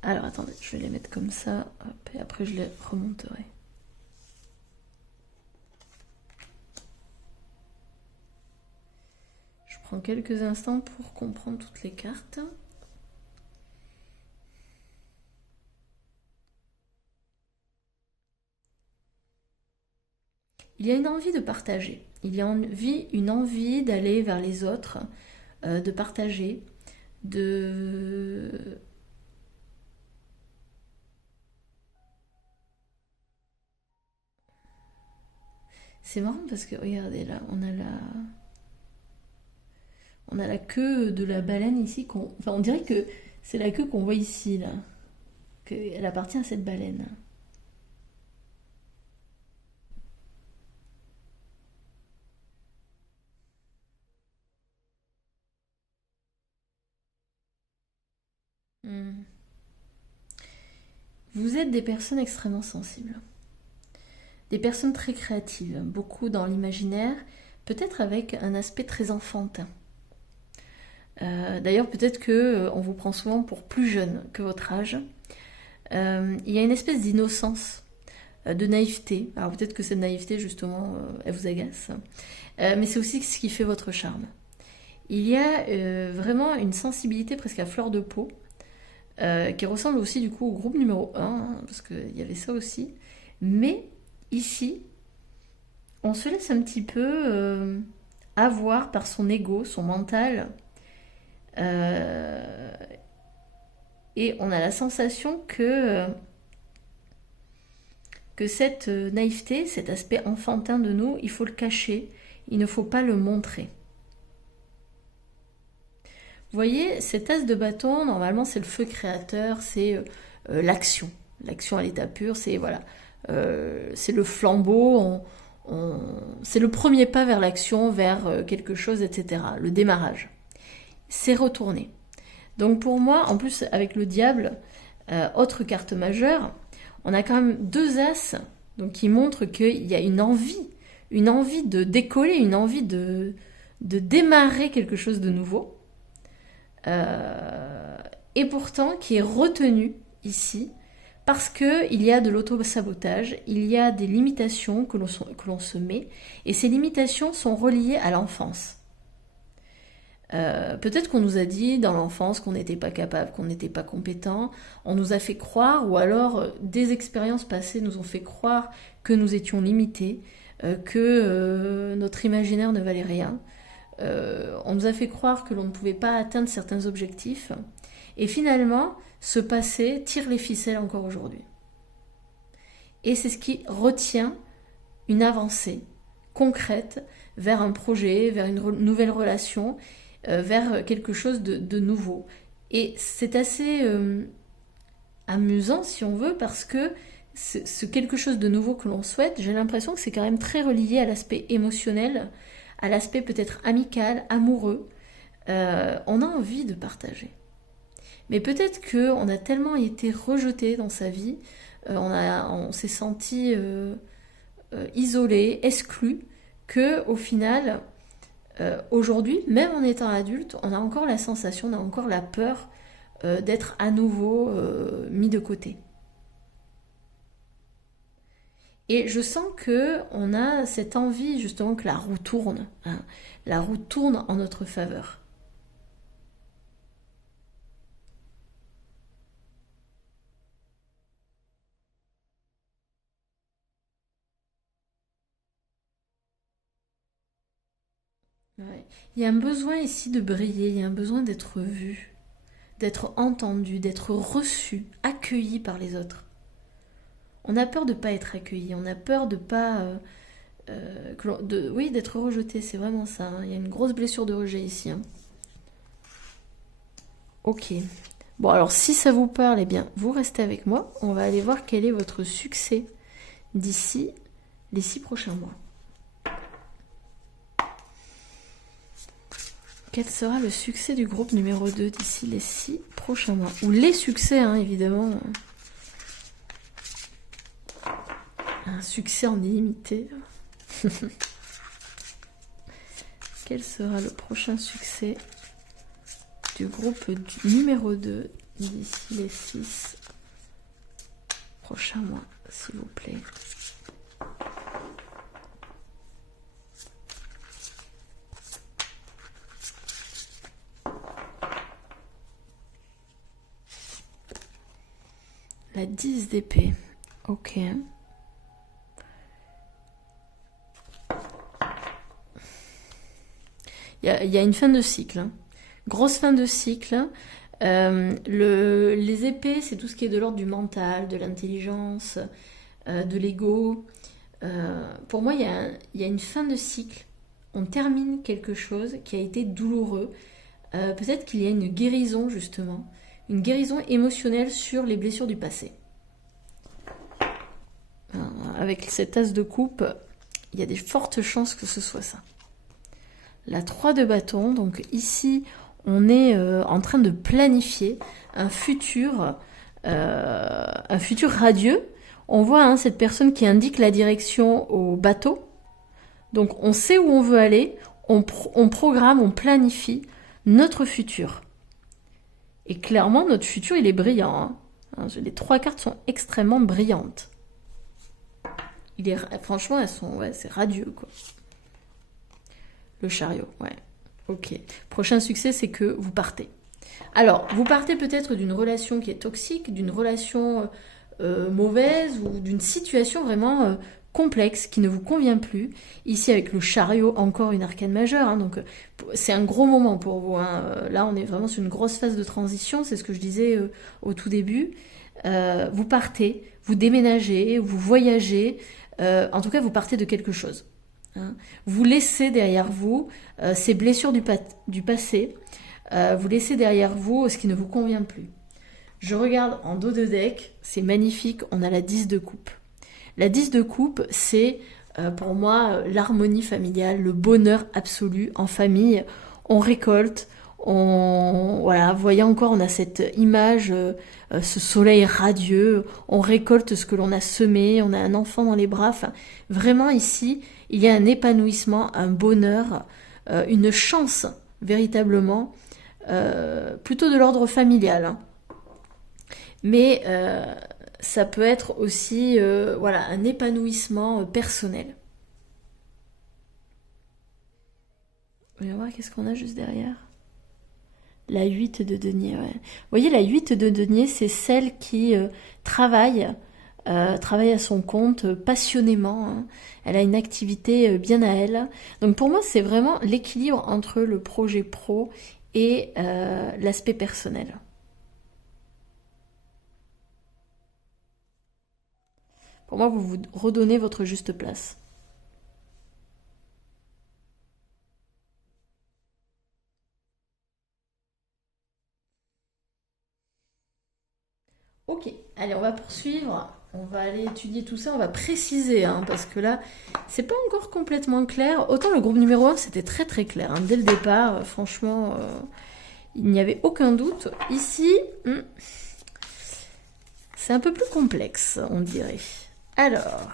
Alors attendez, je vais les mettre comme ça, hop, et après je les remonterai. Je prends quelques instants pour comprendre toutes les cartes. Il y a une envie de partager. Il y a une envie d'aller vers les autres, de partager, de... C'est marrant parce que, regardez là, on a la queue de la baleine ici. Enfin, on dirait que c'est la queue qu'on voit ici, là. Qu'elle appartient à cette baleine. Hmm. Vous êtes des personnes extrêmement sensibles. Des personnes très créatives, beaucoup dans l'imaginaire, peut-être avec un aspect très enfantin. D'ailleurs, peut-être que on vous prend souvent pour plus jeune que votre âge. Il y a une espèce d'innocence, de naïveté. Alors peut-être que cette naïveté, justement, elle vous agace. Mais c'est aussi ce qui fait votre charme. Il y a vraiment une sensibilité presque à fleur de peau, qui ressemble aussi du coup au groupe numéro 1, hein, parce qu'il y avait ça aussi. Mais ici, on se laisse un petit peu avoir par son ego, son mental. Euh, et on a la sensation que que cette naïveté, cet aspect enfantin de nous, il faut le cacher, il ne faut pas le montrer. Vous voyez, cet as de bâton, normalement c'est le feu créateur, c'est l'action. L'action à l'état pur, c'est voilà, c'est le flambeau, c'est le premier pas vers l'action, vers quelque chose, etc. Le démarrage. C'est retourner. Donc pour moi, en plus avec le diable, autre carte majeure, on a quand même deux as donc, qui montrent qu'il y a une envie de décoller, une envie de démarrer quelque chose de nouveau. Et pourtant qui est retenue ici parce qu'il y a de l'auto-sabotage, il y a des limitations que l'on se met, et ces limitations sont reliées à l'enfance. Peut-être qu'on nous a dit dans l'enfance qu'on n'était pas capable, qu'on n'était pas compétent, on nous a fait croire, ou alors des expériences passées nous ont fait croire que nous étions limités, que notre imaginaire ne valait rien. On nous a fait croire que l'on ne pouvait pas atteindre certains objectifs, et finalement, ce passé tire les ficelles encore aujourd'hui. Et c'est ce qui retient une avancée concrète vers un projet, vers une nouvelle relation, vers quelque chose de nouveau. Et c'est assez amusant, si on veut, parce que ce quelque chose de nouveau que l'on souhaite, j'ai l'impression que c'est quand même très relié à l'aspect émotionnel, à l'aspect peut-être amical, amoureux. On a envie de partager. Mais peut-être qu'on a tellement été rejeté dans sa vie, on s'est senti isolé, exclu, qu'au final, aujourd'hui, même en étant adulte, on a encore la sensation, on a encore la peur d'être à nouveau mis de côté. Et je sens qu'on a cette envie justement que la roue tourne, hein, la roue tourne en notre faveur. Ouais. Il y a un besoin ici de briller, il y a un besoin d'être vu, d'être entendu, d'être reçu, accueilli par les autres. On a peur de ne pas être accueilli, on a peur de pas, oui, d'être rejeté, c'est vraiment ça, hein. Il y a une grosse blessure de rejet ici, hein. Ok. Bon, alors si ça vous parle, eh bien, vous restez avec moi. On va aller voir quel est votre succès d'ici les 6 prochains mois. Quel sera le succès du groupe numéro 2 d'ici les 6 prochains mois? Ou les succès, hein, évidemment. Un succès en illimité. Quel sera le prochain succès du groupe numéro 2 d'ici les 6 prochains mois, s'il vous plaît? La 10 d'épée. Ok. Il y a une fin de cycle, hein. Grosse fin de cycle. Les épées, c'est tout ce qui est de l'ordre du mental, de l'intelligence, de l'ego. Pour moi, il y a une fin de cycle. On termine quelque chose qui a été douloureux. Peut-être qu'il y a une guérison, justement. Une guérison émotionnelle sur les blessures du passé. Avec cette as de coupe, il y a des fortes chances que ce soit ça. La 3 de bâton, donc ici, on est en train de planifier un futur radieux. On voit, hein, cette personne qui indique la direction au bateau. Donc on sait où on veut aller, on programme, on planifie notre futur. Et clairement, notre futur, il est brillant, hein. Les 3 cartes sont extrêmement brillantes. Franchement, c'est radieux, quoi. Le chariot, ouais. Ok. Prochain succès, c'est que vous partez. Alors, vous partez peut-être d'une relation qui est toxique, d'une relation mauvaise ou d'une situation vraiment complexe qui ne vous convient plus. Ici, avec le chariot, encore une arcane majeure, hein, donc c'est un gros moment pour vous, hein. Là, on est vraiment sur une grosse phase de transition, c'est ce que je disais au tout début. Vous partez, vous déménagez, vous voyagez, en tout cas vous partez de quelque chose. Hein. Vous laissez derrière vous ces blessures du passé, vous laissez derrière vous ce qui ne vous convient plus. Je regarde en dos de deck, c'est magnifique, on a la 10 de coupe. La 10 de coupe, c'est pour moi l'harmonie familiale, le bonheur absolu en famille. On récolte, voilà, vous voyez encore, on a cette image, ce soleil radieux, on récolte ce que l'on a semé, on a un enfant dans les bras. Enfin, vraiment ici, il y a un épanouissement, un bonheur, une chance véritablement, plutôt de l'ordre familial. Hein. Mais ça peut être aussi voilà, un épanouissement personnel. On va voir qu'est-ce qu'on a juste derrière. La 8 de denier, ouais. Vous voyez, la 8 de denier, c'est celle qui travaille à son compte passionnément. Hein. Elle a une activité bien à elle. Donc pour moi, c'est vraiment l'équilibre entre le projet pro et l'aspect personnel. Pour moi, vous vous redonnez votre juste place. Ok, allez, on va poursuivre. On va aller étudier tout ça, on va préciser, hein, parce que là, c'est pas encore complètement clair. Autant le groupe numéro 1, c'était très très clair. Hein, dès le départ, franchement, il n'y avait aucun doute. Ici, c'est un peu plus complexe, on dirait. Alors,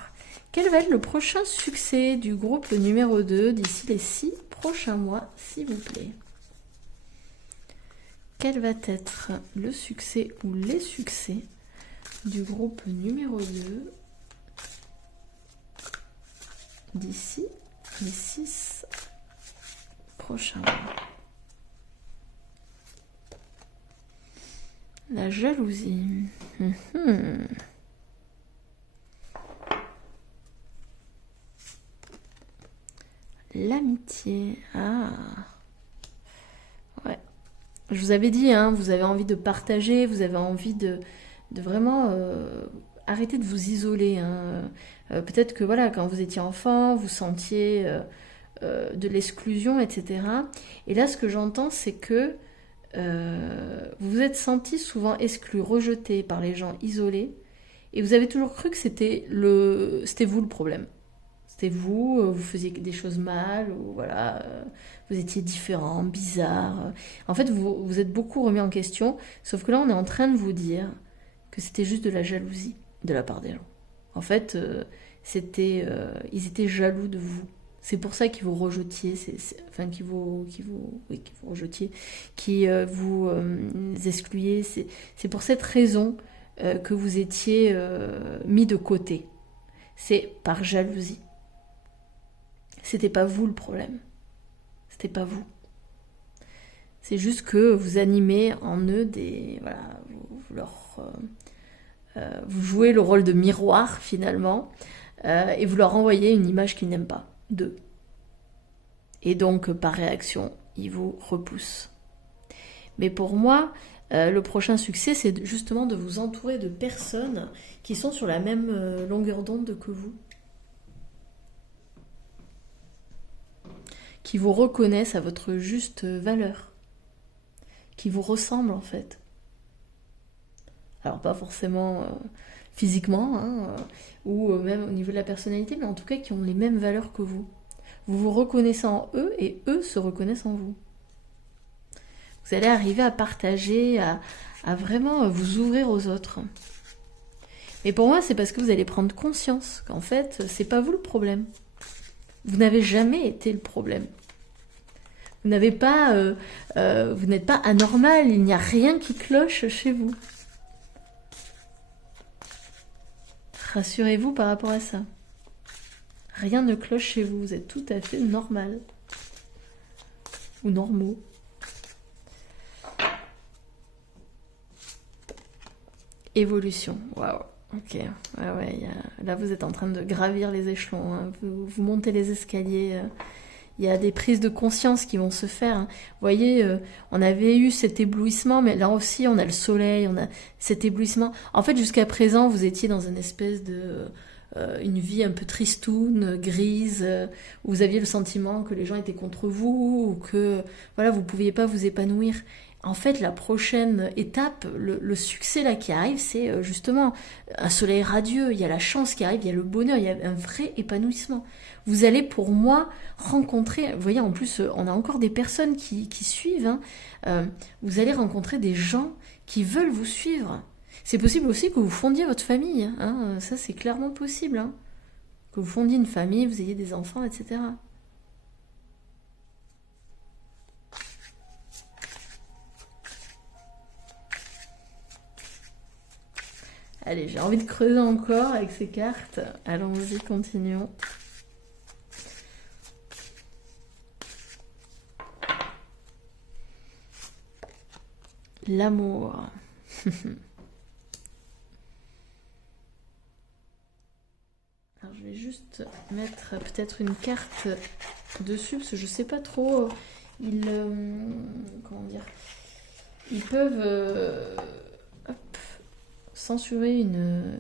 quel va être le prochain succès du groupe numéro 2 d'ici les 6 prochains mois, s'il vous plaît? Quel va être le succès ou les succès du groupe numéro 2 d'ici les 6 prochains mois? La jalousie. L'amitié. Ah. Ouais. Je vous avais dit, hein, vous avez envie de partager, vous avez envie de vraiment arrêter de vous isoler. Hein. Peut-être que voilà, quand vous étiez enfant, vous sentiez de l'exclusion, etc. Et là, ce que j'entends, c'est que vous vous êtes senti souvent exclu, rejeté par les gens, isolés, et vous avez toujours cru que c'était vous le problème. C'était vous, vous faisiez des choses mal, ou voilà, vous étiez différent, bizarre. En fait, vous êtes beaucoup remis en question, sauf que là, on est en train de vous dire que c'était juste de la jalousie de la part des gens. En fait, ils étaient jaloux de vous. C'est pour ça qu'ils vous rejetiez, enfin qu'ils vous rejetiez, qui vous excluiez. C'est pour cette raison que vous étiez mis de côté. C'est par jalousie. C'était pas vous le problème. C'était pas vous. C'est juste que vous animez en eux des... Voilà, vous jouez le rôle de miroir finalement et vous leur envoyez une image qu'ils n'aiment pas d'eux. Et donc par réaction, ils vous repoussent. Mais pour moi, le prochain succès, c'est justement de vous entourer de personnes qui sont sur la même longueur d'onde que vous. Qui vous reconnaissent à votre juste valeur. Qui vous ressemblent en fait. Alors pas forcément physiquement, hein, ou même au niveau de la personnalité, mais en tout cas qui ont les mêmes valeurs que vous. Vous vous reconnaissez en eux et eux se reconnaissent en vous. Vous allez arriver à partager, à vraiment vous ouvrir aux autres. Et pour moi, c'est parce que vous allez prendre conscience qu'en fait, c'est pas vous le problème. Vous n'avez jamais été le problème. Vous n'êtes pas anormal, il n'y a rien qui cloche chez vous. Rassurez-vous par rapport à ça. Rien ne cloche chez vous, vous êtes tout à fait normal. Ou normaux. Évolution, waouh. Ok, ouais, là vous êtes en train de gravir les échelons, hein. Vous montez les escaliers il y a des prises de conscience qui vont se faire, hein. Vous voyez, on avait eu cet éblouissement, mais là aussi on a le soleil, on a cet éblouissement. En fait, jusqu'à présent, vous étiez dans une espèce de une vie un peu tristoune, grise, où vous aviez le sentiment que les gens étaient contre vous, ou que voilà, vous ne pouviez pas vous épanouir. En fait, la prochaine étape, le succès là qui arrive, c'est justement un soleil radieux, il y a la chance qui arrive, il y a le bonheur, il y a un vrai épanouissement. Vous allez pour moi rencontrer, vous voyez en plus on a encore des personnes qui suivent, hein. Vous allez rencontrer des gens qui veulent vous suivre. C'est possible aussi que vous fondiez votre famille, hein. Ça c'est clairement possible, hein. Que vous fondiez une famille, vous ayez des enfants, etc. Allez, j'ai envie de creuser encore avec ces cartes. Allons-y, continuons. L'amour. Alors, je vais juste mettre peut-être une carte dessus, parce que je sais pas trop. Comment dire, ils peuvent hop, censurer une...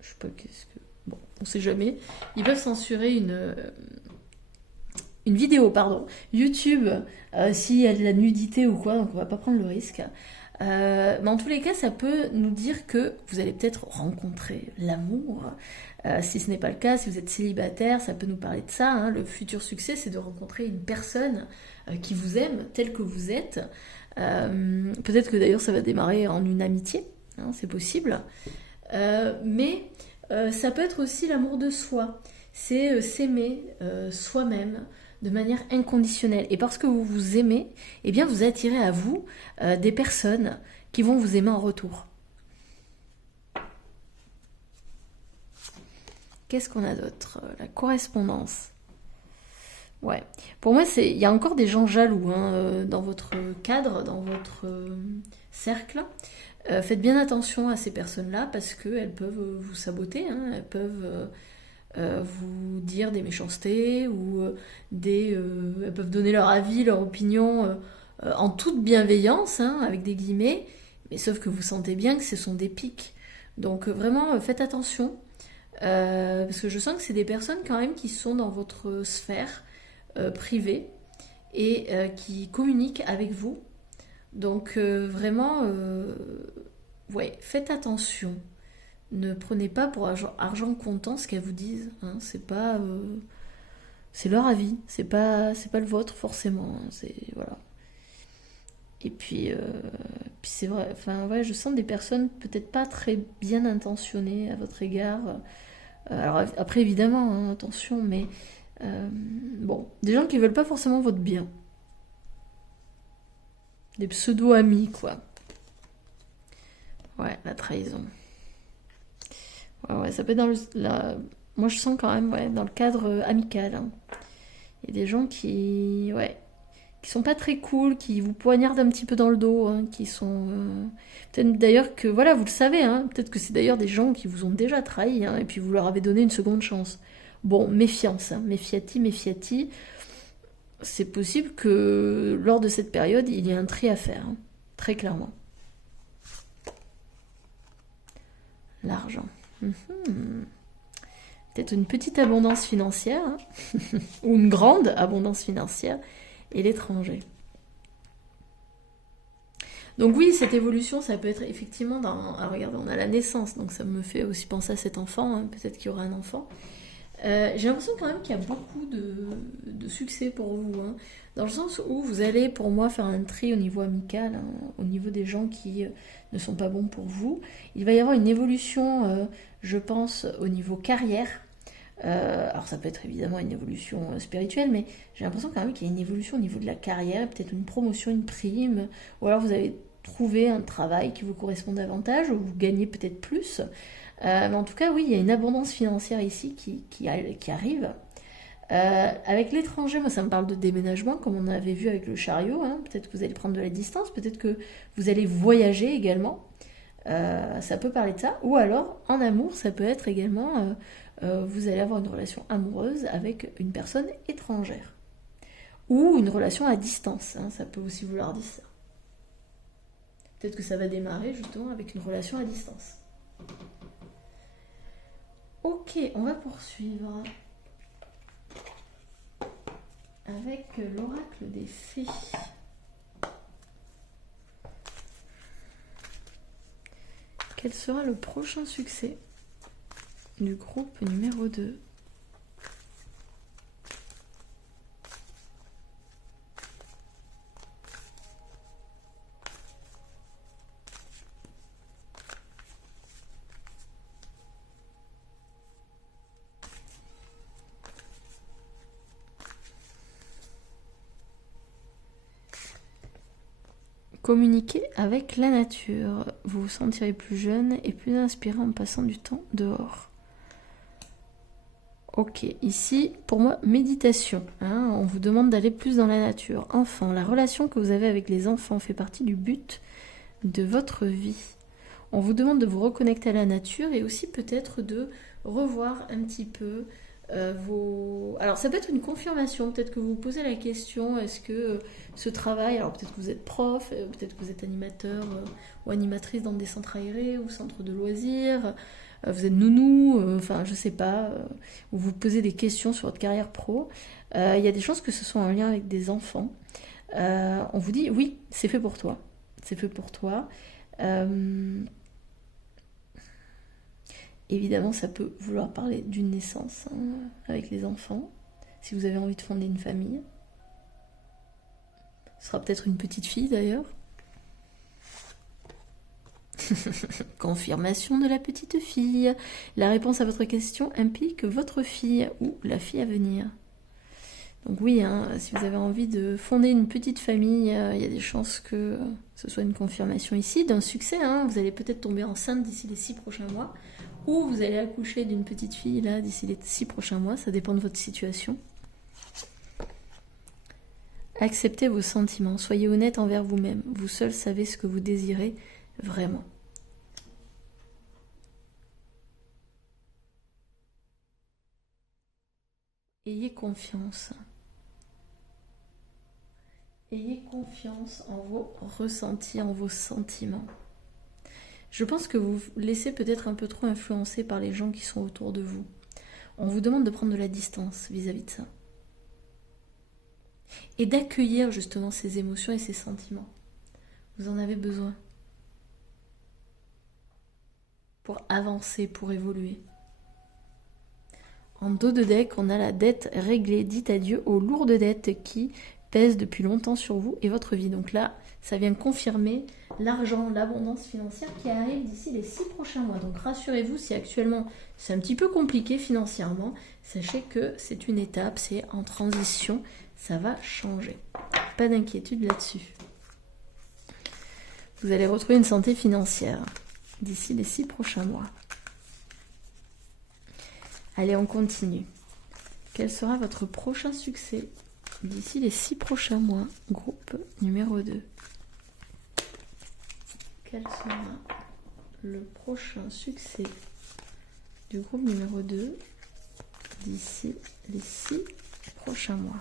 Je sais pas qu'est-ce que... Bon, on sait jamais. Ils peuvent censurer une vidéo, pardon, YouTube, s'il y a de la nudité ou quoi, donc on va pas prendre le risque. Mais en tous les cas, ça peut nous dire que vous allez peut-être rencontrer l'amour. Si ce n'est pas le cas, si vous êtes célibataire, ça peut nous parler de ça, hein. Le futur succès, c'est de rencontrer une personne qui vous aime tel que vous êtes. Peut-être que d'ailleurs ça va démarrer en une amitié, hein, c'est possible. Mais ça peut être aussi l'amour de soi. C'est s'aimer soi-même de manière inconditionnelle. Et parce que vous vous aimez, eh bien vous attirez à vous des personnes qui vont vous aimer en retour. Qu'est-ce qu'on a d'autre? La correspondance. Ouais. Pour moi, il y a encore des gens jaloux, hein, dans votre cadre, dans votre cercle. Faites bien attention à ces personnes-là parce qu'elles peuvent vous saboter, hein, elles peuvent vous dire des méchancetés ou elles peuvent donner leur avis, leur opinion en toute bienveillance, hein, avec des guillemets, mais sauf que vous sentez bien que ce sont des pics. Donc vraiment, faites attention. Parce que je sens que c'est des personnes quand même qui sont dans votre sphère privée et qui communiquent avec vous. Donc vraiment, ouais, faites attention. Ne prenez pas pour argent comptant ce qu'elles vous disent, hein. C'est pas, c'est leur avis, c'est pas le vôtre forcément, hein. C'est voilà. Et puis c'est vrai, enfin ouais, je sens des personnes peut-être pas très bien intentionnées à votre égard. Alors après évidemment, hein, attention, mais bon, des gens qui veulent pas forcément votre bien, des pseudo-amis quoi. Ouais, la trahison. Ouais, ouais, ça peut être moi je sens quand même, ouais, dans le cadre amical, hein. Il y a des gens ouais, qui sont pas très cool, qui vous poignardent un petit peu dans le dos, hein, qui sont... peut-être d'ailleurs que, voilà, vous le savez, hein, peut-être que c'est d'ailleurs des gens qui vous ont déjà trahi, hein, et puis vous leur avez donné une seconde chance. Bon, méfiance, hein, méfiati, méfiati. C'est possible que lors de cette période, il y ait un tri à faire, hein, très clairement. L'argent. Peut-être une petite abondance financière, hein, ou une grande abondance financière, et l'étranger. Donc oui, cette évolution, ça peut être effectivement alors regardez, on a la naissance, donc ça me fait aussi penser à cet enfant, hein, peut-être qu'il y aura un enfant. J'ai l'impression quand même qu'il y a beaucoup de succès pour vous, hein, dans le sens où vous allez, pour moi, faire un tri au niveau amical, hein, au niveau des gens qui ne sont pas bons pour vous. Il va y avoir une évolution, je pense, au niveau carrière. Alors ça peut être évidemment une évolution spirituelle, mais j'ai l'impression quand même qu'il y a une évolution au niveau de la carrière, peut-être une promotion, une prime, ou alors vous avez trouvé un travail qui vous correspond davantage, ou vous gagnez peut-être plus. Mais en tout cas, oui, il y a une abondance financière ici qui arrive. Avec l'étranger, moi ça me parle de déménagement, comme on avait vu avec le chariot, hein. Peut-être que vous allez prendre de la distance, peut-être que vous allez voyager également. Ça peut parler de ça. Ou alors, en amour, ça peut être également... vous allez avoir une relation amoureuse avec une personne étrangère. ou une relation à distance, hein, ça peut aussi vouloir dire ça. Peut-être que ça va démarrer justement avec une relation à distance. Ok, on va poursuivre avec l'oracle des fées. Quel sera le prochain succès du groupe numéro 2? Communiquez avec la nature. Vous vous sentirez plus jeune et plus inspiré en passant du temps dehors. Ok, ici, pour moi, méditation. Hein, on vous demande d'aller plus dans la nature. Enfant, la relation que vous avez avec les enfants fait partie du but de votre vie. On vous demande de vous reconnecter à la nature et aussi peut-être de revoir un petit peu vos... Alors ça peut être une confirmation, peut-être que vous vous posez la question, est-ce que ce travail, alors peut-être que vous êtes prof, peut-être que vous êtes animateur ou animatrice dans des centres aérés ou centres de loisirs, vous êtes nounou, enfin je sais pas, ou vous posez des questions sur votre carrière pro, il y a des chances que ce soit en lien avec des enfants. On vous dit oui, c'est fait pour toi, c'est fait pour toi. Évidemment, ça peut vouloir parler d'une naissance hein, avec les enfants, si vous avez envie de fonder une famille. Ce sera peut-être une petite fille d'ailleurs. Confirmation de la petite fille. La réponse à votre question implique votre fille ou la fille à venir. Donc oui, hein, si vous avez envie de fonder une petite famille, il y a des chances que ce soit une confirmation ici d'un succès. Hein. Vous allez peut-être tomber enceinte d'ici les 6 prochains mois. Ou vous allez accoucher d'une petite fille là d'ici les 6 prochains mois, ça dépend de votre situation. Acceptez vos sentiments, soyez honnête envers vous-même. Vous seul savez ce que vous désirez vraiment. Ayez confiance. Ayez confiance en vos ressentis, en vos sentiments. Je pense que vous vous laissez peut-être un peu trop influencer par les gens qui sont autour de vous. On vous demande de prendre de la distance vis-à-vis de ça. Et d'accueillir justement ces émotions et ces sentiments. Vous en avez besoin. Pour avancer, pour évoluer. En dos de deck, on a la dette réglée. Dites adieu aux lourdes dettes qui pèsent depuis longtemps sur vous et votre vie. Donc là, ça vient confirmer l'argent, l'abondance financière qui arrive d'ici les 6 prochains mois. Donc rassurez-vous, si actuellement c'est un petit peu compliqué financièrement, sachez que c'est une étape, c'est en transition, ça va changer. Pas d'inquiétude là-dessus. Vous allez retrouver une santé financière d'ici les 6 prochains mois. Allez, on continue. Quel sera votre prochain succès d'ici les 6 prochains mois? Groupe numéro 2. Quel sera le prochain succès du groupe numéro 2 d'ici les 6 prochains mois?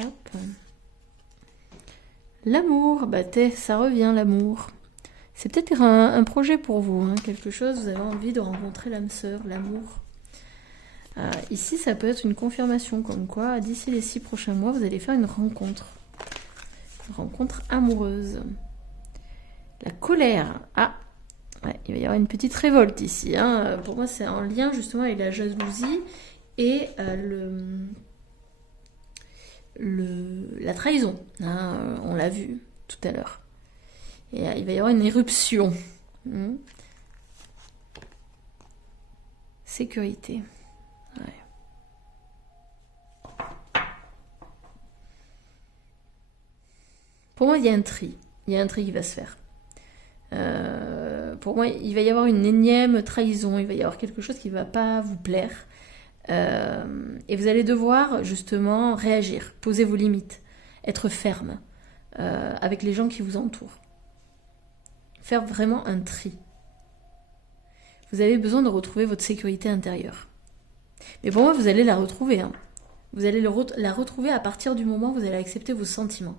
Hop. L'amour, bah ça revient l'amour. C'est peut-être un projet pour vous, hein, quelque chose, vous avez envie de rencontrer l'âme sœur, l'amour. Ici, ça peut être une confirmation, comme quoi, d'ici les 6 prochains mois, vous allez faire une rencontre amoureuse. La colère, ouais, il va y avoir une petite révolte ici. Hein. Pour moi, c'est en lien justement avec la jalousie et la trahison. Hein, on l'a vu tout à l'heure. Et il va y avoir une éruption. Sécurité. Ouais. Pour moi, il y a un tri. Il y a un tri qui va se faire. Pour moi, il va y avoir une énième trahison. Il va y avoir quelque chose qui ne va pas vous plaire. Et vous allez devoir justement réagir, poser vos limites, être ferme avec les gens qui vous entourent. Faire vraiment un tri. Vous avez besoin de retrouver votre sécurité intérieure. Mais pour moi, vous allez la retrouver. Hein. Vous allez la retrouver à partir du moment où vous allez accepter vos sentiments.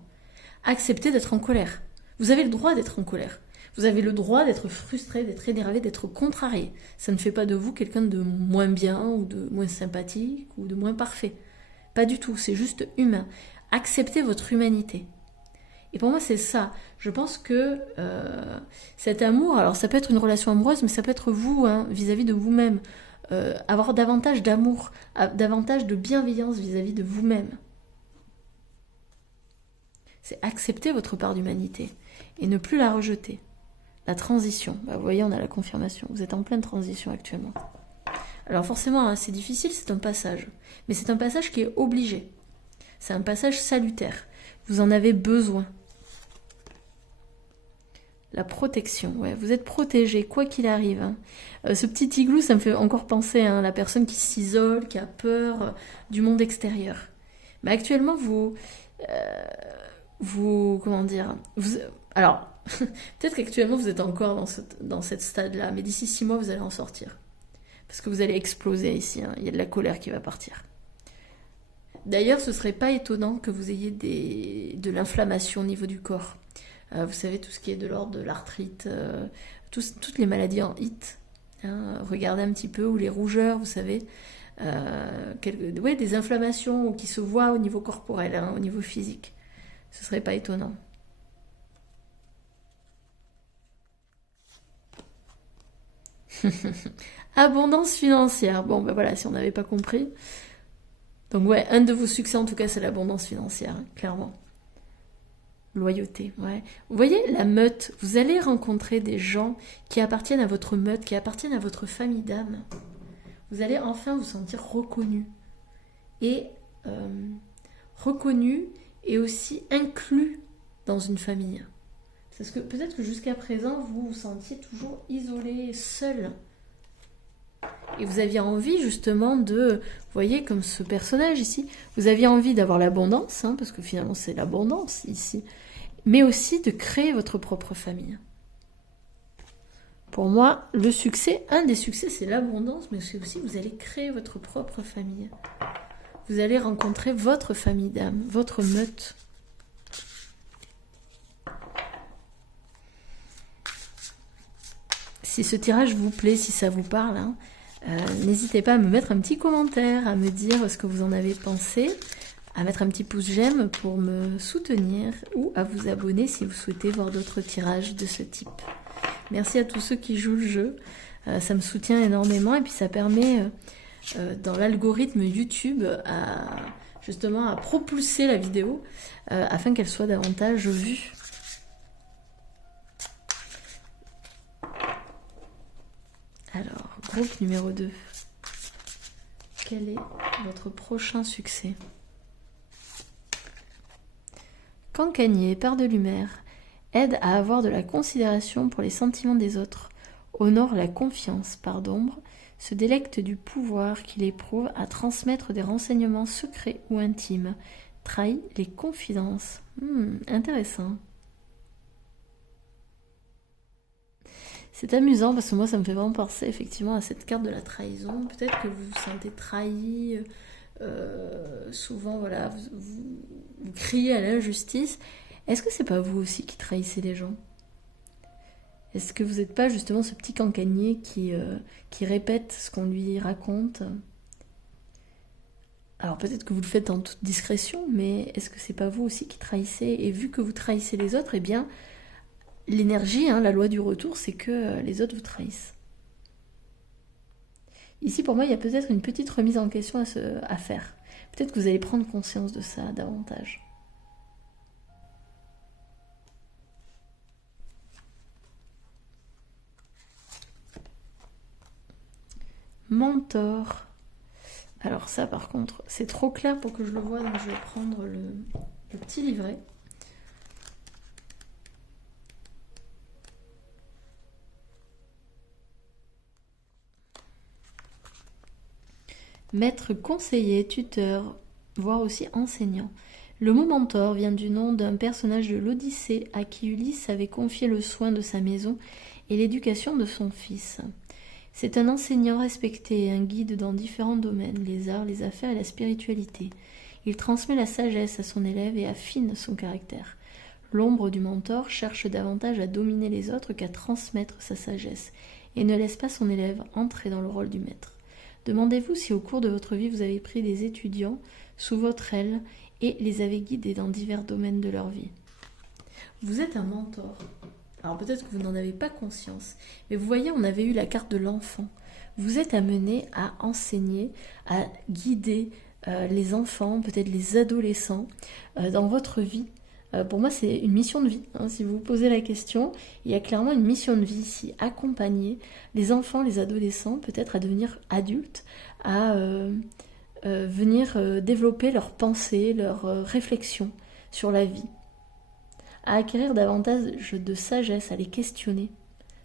Accepter d'être en colère. Vous avez le droit d'être en colère. Vous avez le droit d'être frustré, d'être énervé, d'être contrarié. Ça ne fait pas de vous quelqu'un de moins bien ou de moins sympathique ou de moins parfait. Pas du tout, c'est juste humain. Acceptez votre humanité. Et pour moi, c'est ça. Je pense que cet amour, alors ça peut être une relation amoureuse, mais ça peut être vous, hein, vis-à-vis de vous-même. Avoir davantage d'amour, davantage de bienveillance vis-à-vis de vous-même. C'est accepter votre part d'humanité et ne plus la rejeter. La transition, bah, vous voyez, on a la confirmation. Vous êtes en pleine transition actuellement. Alors forcément, hein, c'est difficile, c'est un passage. Mais c'est un passage qui est obligé. C'est un passage salutaire. Vous en avez besoin. La protection, ouais, vous êtes protégé, quoi qu'il arrive. Hein. Ce petit igloo, ça me fait encore penser à la personne qui s'isole, qui a peur du monde extérieur. Mais actuellement, comment dire, alors, peut-être qu'actuellement, vous êtes encore dans cette stade-là, mais d'ici 6 mois, vous allez en sortir. Parce que vous allez exploser ici, hein. Il y a de la colère qui va partir. D'ailleurs, ce serait pas étonnant que vous ayez de l'inflammation au niveau du corps. Vous savez, tout ce qui est de l'ordre de l'arthrite, toutes les maladies en HIT. Hein, regardez un petit peu, ou les rougeurs, vous savez. Des inflammations qui se voient au niveau corporel, hein, au niveau physique. Ce serait pas étonnant. Abondance financière. Bon, ben voilà, si on n'avait pas compris. Donc ouais, un de vos succès en tout cas, c'est l'abondance financière, hein, clairement. Loyauté, ouais. Vous voyez, la meute, vous allez rencontrer des gens qui appartiennent à votre meute, qui appartiennent à votre famille d'âme. Vous allez enfin vous sentir reconnu. Et reconnu et aussi inclus dans une famille. Parce que peut-être que jusqu'à présent, vous vous sentiez toujours isolé, seul. Et vous aviez envie justement vous voyez comme ce personnage ici, vous aviez envie d'avoir l'abondance, hein, parce que finalement c'est l'abondance ici, mais aussi de créer votre propre famille. Pour moi, le succès, un des succès, c'est l'abondance, mais c'est aussi vous allez créer votre propre famille. Vous allez rencontrer votre famille d'âme, votre meute. Si ce tirage vous plaît, si ça vous parle, hein, n'hésitez pas à me mettre un petit commentaire, à me dire ce que vous en avez pensé, à mettre un petit pouce j'aime pour me soutenir ou à vous abonner si vous souhaitez voir d'autres tirages de ce type. Merci à tous ceux qui jouent le jeu, ça me soutient énormément et puis ça permet dans l'algorithme YouTube justement à propulser la vidéo afin qu'elle soit davantage vue. Alors, groupe numéro 2. Quel est votre prochain succès? Cancanier, Père de Lumière, aide à avoir de la considération pour les sentiments des autres, honore la confiance, part d'ombre, se délecte du pouvoir qu'il éprouve à transmettre des renseignements secrets ou intimes, trahit les confidences. Intéressant. C'est amusant parce que moi ça me fait vraiment penser effectivement à cette carte de la trahison. Peut-être que vous vous sentez trahi, souvent voilà, vous criez à l'injustice. Est-ce que c'est pas vous aussi qui trahissez les gens? Est-ce que vous n'êtes pas justement ce petit cancanier qui répète ce qu'on lui raconte? Alors peut-être que vous le faites en toute discrétion, mais est-ce que c'est pas vous aussi qui trahissez? Et vu que vous trahissez les autres, eh bien l'énergie, hein, la loi du retour, c'est que les autres vous trahissent. Ici, pour moi, il y a peut-être une petite remise en question à faire. Peut-être que vous allez prendre conscience de ça davantage. Mentor. Alors ça, par contre, c'est trop clair pour que je le voie, donc je vais prendre le petit livret. Maître conseiller, tuteur, voire aussi enseignant. Le mot mentor vient du nom d'un personnage de l'Odyssée à qui Ulysse avait confié le soin de sa maison et l'éducation de son fils. C'est un enseignant respecté et un guide dans différents domaines, les arts, les affaires et la spiritualité. Il transmet la sagesse à son élève et affine son caractère. L'ombre du mentor cherche davantage à dominer les autres qu'à transmettre sa sagesse, et ne laisse pas son élève entrer dans le rôle du maître. Demandez-vous si au cours de votre vie vous avez pris des étudiants sous votre aile et les avez guidés dans divers domaines de leur vie. Vous êtes un mentor. Alors peut-être que vous n'en avez pas conscience, mais vous voyez, on avait eu la carte de l'enfant. Vous êtes amené à enseigner, à guider les enfants, peut-être les adolescents dans votre vie. Pour moi, c'est une mission de vie. Si vous vous posez la question, il y a clairement une mission de vie ici. Accompagner les enfants, les adolescents, peut-être à devenir adultes, à venir développer leurs pensées, leurs réflexions sur la vie, à acquérir davantage de sagesse, à les questionner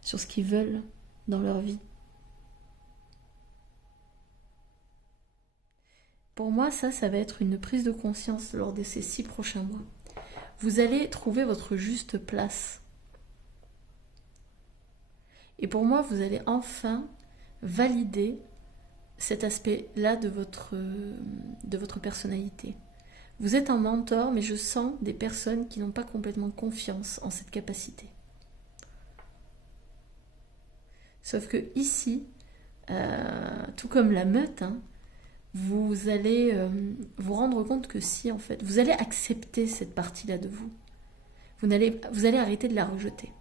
sur ce qu'ils veulent dans leur vie. Pour moi, ça va être une prise de conscience lors de ces 6 prochains mois. Vous allez trouver votre juste place. Et pour moi, vous allez enfin valider cet aspect-là de votre personnalité. Vous êtes un mentor, mais je sens des personnes qui n'ont pas complètement confiance en cette capacité. Sauf que ici, tout comme la meute, vous allez vous rendre compte que si, en fait, vous allez accepter cette partie-là de vous. Vous allez arrêter de la rejeter.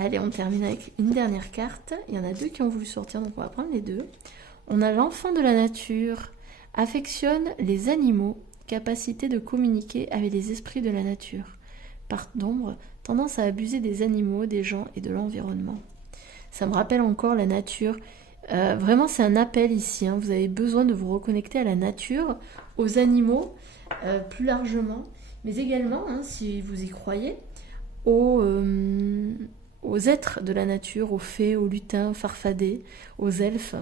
Allez, on termine avec une dernière carte. Il y en a 2 qui ont voulu sortir, donc on va prendre les 2. On a l'enfant de la nature, affectionne les animaux, capacité de communiquer avec les esprits de la nature. Part d'ombre, tendance à abuser des animaux, des gens et de l'environnement. Ça me rappelle encore la nature. Vraiment, c'est un appel ici. Vous avez besoin de vous reconnecter à la nature, aux animaux, plus largement, mais également, si vous y croyez, aux êtres de la nature, aux fées, aux lutins, farfadets, aux elfes.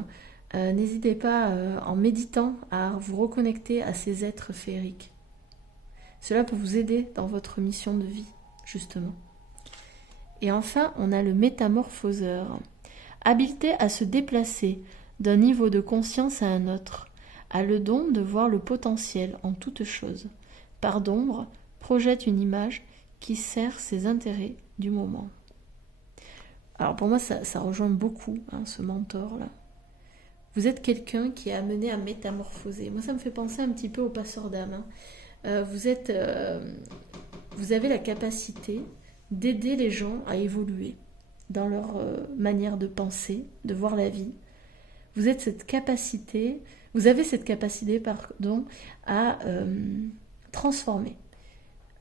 N'hésitez pas, en méditant, à vous reconnecter à ces êtres féeriques. Cela peut vous aider dans votre mission de vie, justement. Et enfin, on a le métamorphoseur. Habileté à se déplacer d'un niveau de conscience à un autre, a le don de voir le potentiel en toute chose. Part d'ombre, projette une image qui sert ses intérêts du moment. Alors pour moi, ça rejoint beaucoup ce mentor-là. Vous êtes quelqu'un qui est amené à métamorphoser. Moi, ça me fait penser un petit peu au passeur d'âme. Vous avez la capacité d'aider les gens à évoluer dans leur manière de penser, de voir la vie. Vous avez cette capacité, à transformer.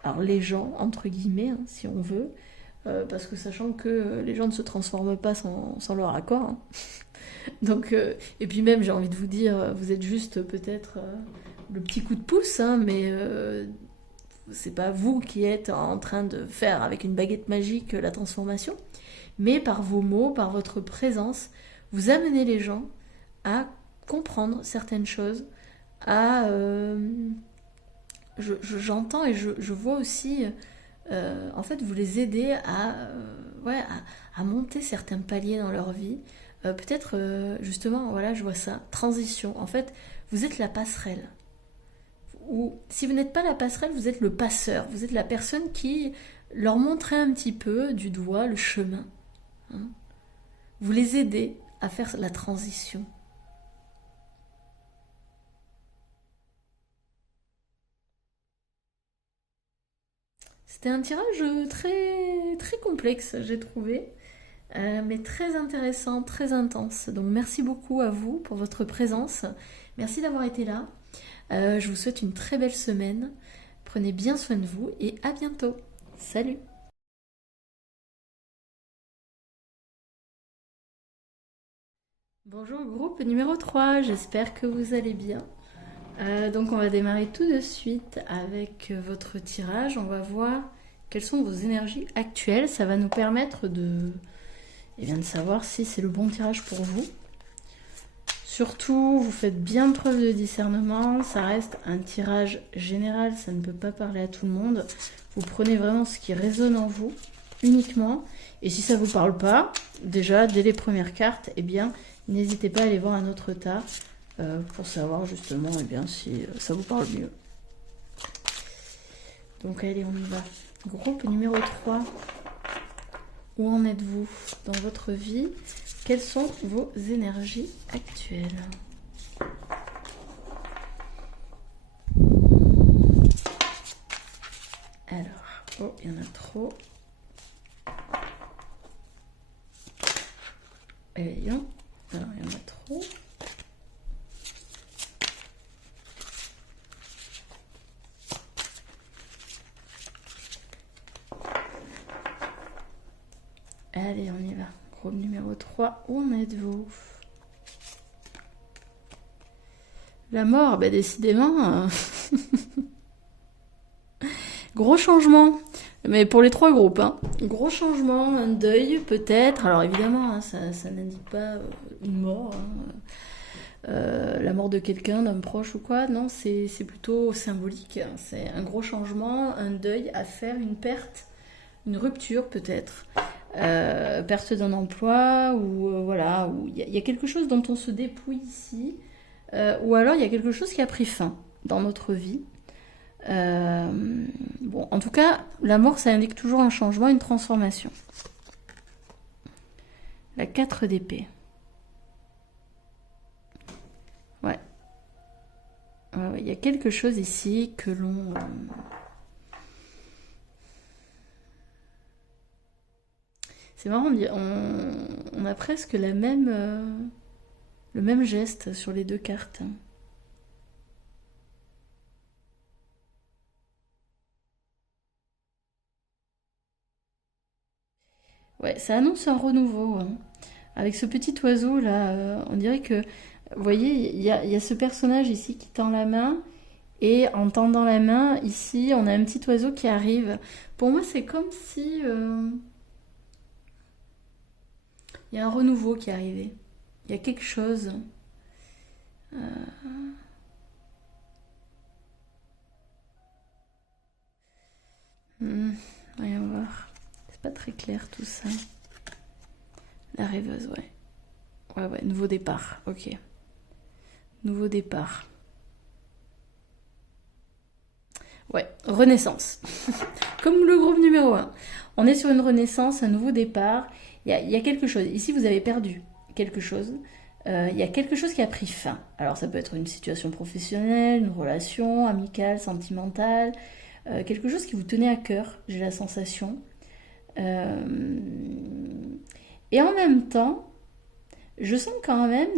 Alors les gens, entre guillemets, si on veut, parce que sachant que les gens ne se transforment pas sans leur accord. Donc, et puis même, j'ai envie de vous dire, vous êtes juste peut-être le petit coup de pouce, mais c'est pas vous qui êtes en train de faire avec une baguette magique la transformation, mais par vos mots, par votre présence, vous amenez les gens à comprendre certaines choses, j'entends et je vois aussi, en fait, vous les aidez à monter certains paliers dans leur vie. Peut-être, justement, voilà, je vois ça, transition. En fait, vous êtes la passerelle. Ou si vous n'êtes pas la passerelle, vous êtes le passeur. Vous êtes la personne qui leur montre un petit peu du doigt le chemin. Vous les aidez à faire la transition. C'était un tirage très, très complexe, j'ai trouvé, mais très intéressant, très intense. Donc merci beaucoup à vous pour votre présence. Merci d'avoir été là. Je vous souhaite une très belle semaine. Prenez bien soin de vous et à bientôt. Salut! Bonjour groupe numéro 3, j'espère que vous allez bien. Donc on va démarrer tout de suite avec votre tirage. On va voir quelles sont vos énergies actuelles. Ça va nous permettre de savoir si c'est le bon tirage pour vous Surtout, vous faites bien preuve de discernement. Ça reste un tirage général, ça ne peut pas parler à tout le monde. Vous prenez vraiment ce qui résonne en vous, uniquement. Et si ça ne vous parle pas, déjà, dès les premières cartes, eh bien, n'hésitez pas à aller voir un autre tas pour savoir justement eh bien, si ça vous parle mieux. Donc allez, on y va. Groupe numéro 3. Où en êtes-vous dans votre vie? Quelles sont vos énergies actuelles? Alors, oh, il y en a trop. Voyons. Alors, il y en a trop. Allez, on y va. Groupe numéro 3, où en êtes-vous? La mort, bah décidément. Gros changement. Mais pour les 3 groupes, hein. Gros changement, un deuil peut-être. Alors évidemment, hein, ça n'indique pas une mort. Hein. La mort de quelqu'un, d'un proche ou quoi. Non, c'est plutôt symbolique. C'est un gros changement, un deuil à faire, une perte, une rupture peut-être. Perte d'un emploi ou voilà, où il y a quelque chose dont on se dépouille ici, ou alors il y a quelque chose qui a pris fin dans notre vie. Bon, en tout cas, la mort, ça indique toujours un changement, une transformation. La 4 d'épée. Ouais. Il y a quelque chose ici que l'on... C'est marrant, on a presque le même geste sur les 2 cartes. Ouais, ça annonce un renouveau. Hein. Avec ce petit oiseau là, on dirait que, vous voyez, il y a ce personnage ici qui tend la main, et en tendant la main, ici, on a un petit oiseau qui arrive. Pour moi, c'est comme si... il y a un renouveau qui est arrivé. Il y a quelque chose. Voyons voir. C'est pas très clair tout ça. La rêveuse, ouais. Ouais, nouveau départ. Ok. Nouveau départ. Ouais, renaissance. Comme le groupe numéro 1. On est sur une renaissance, un nouveau départ. Il y a quelque chose. Ici, vous avez perdu quelque chose. Il y a quelque chose qui a pris fin. Alors, ça peut être une situation professionnelle, une relation amicale, sentimentale, quelque chose qui vous tenait à cœur, j'ai la sensation. Et en même temps, je sens quand même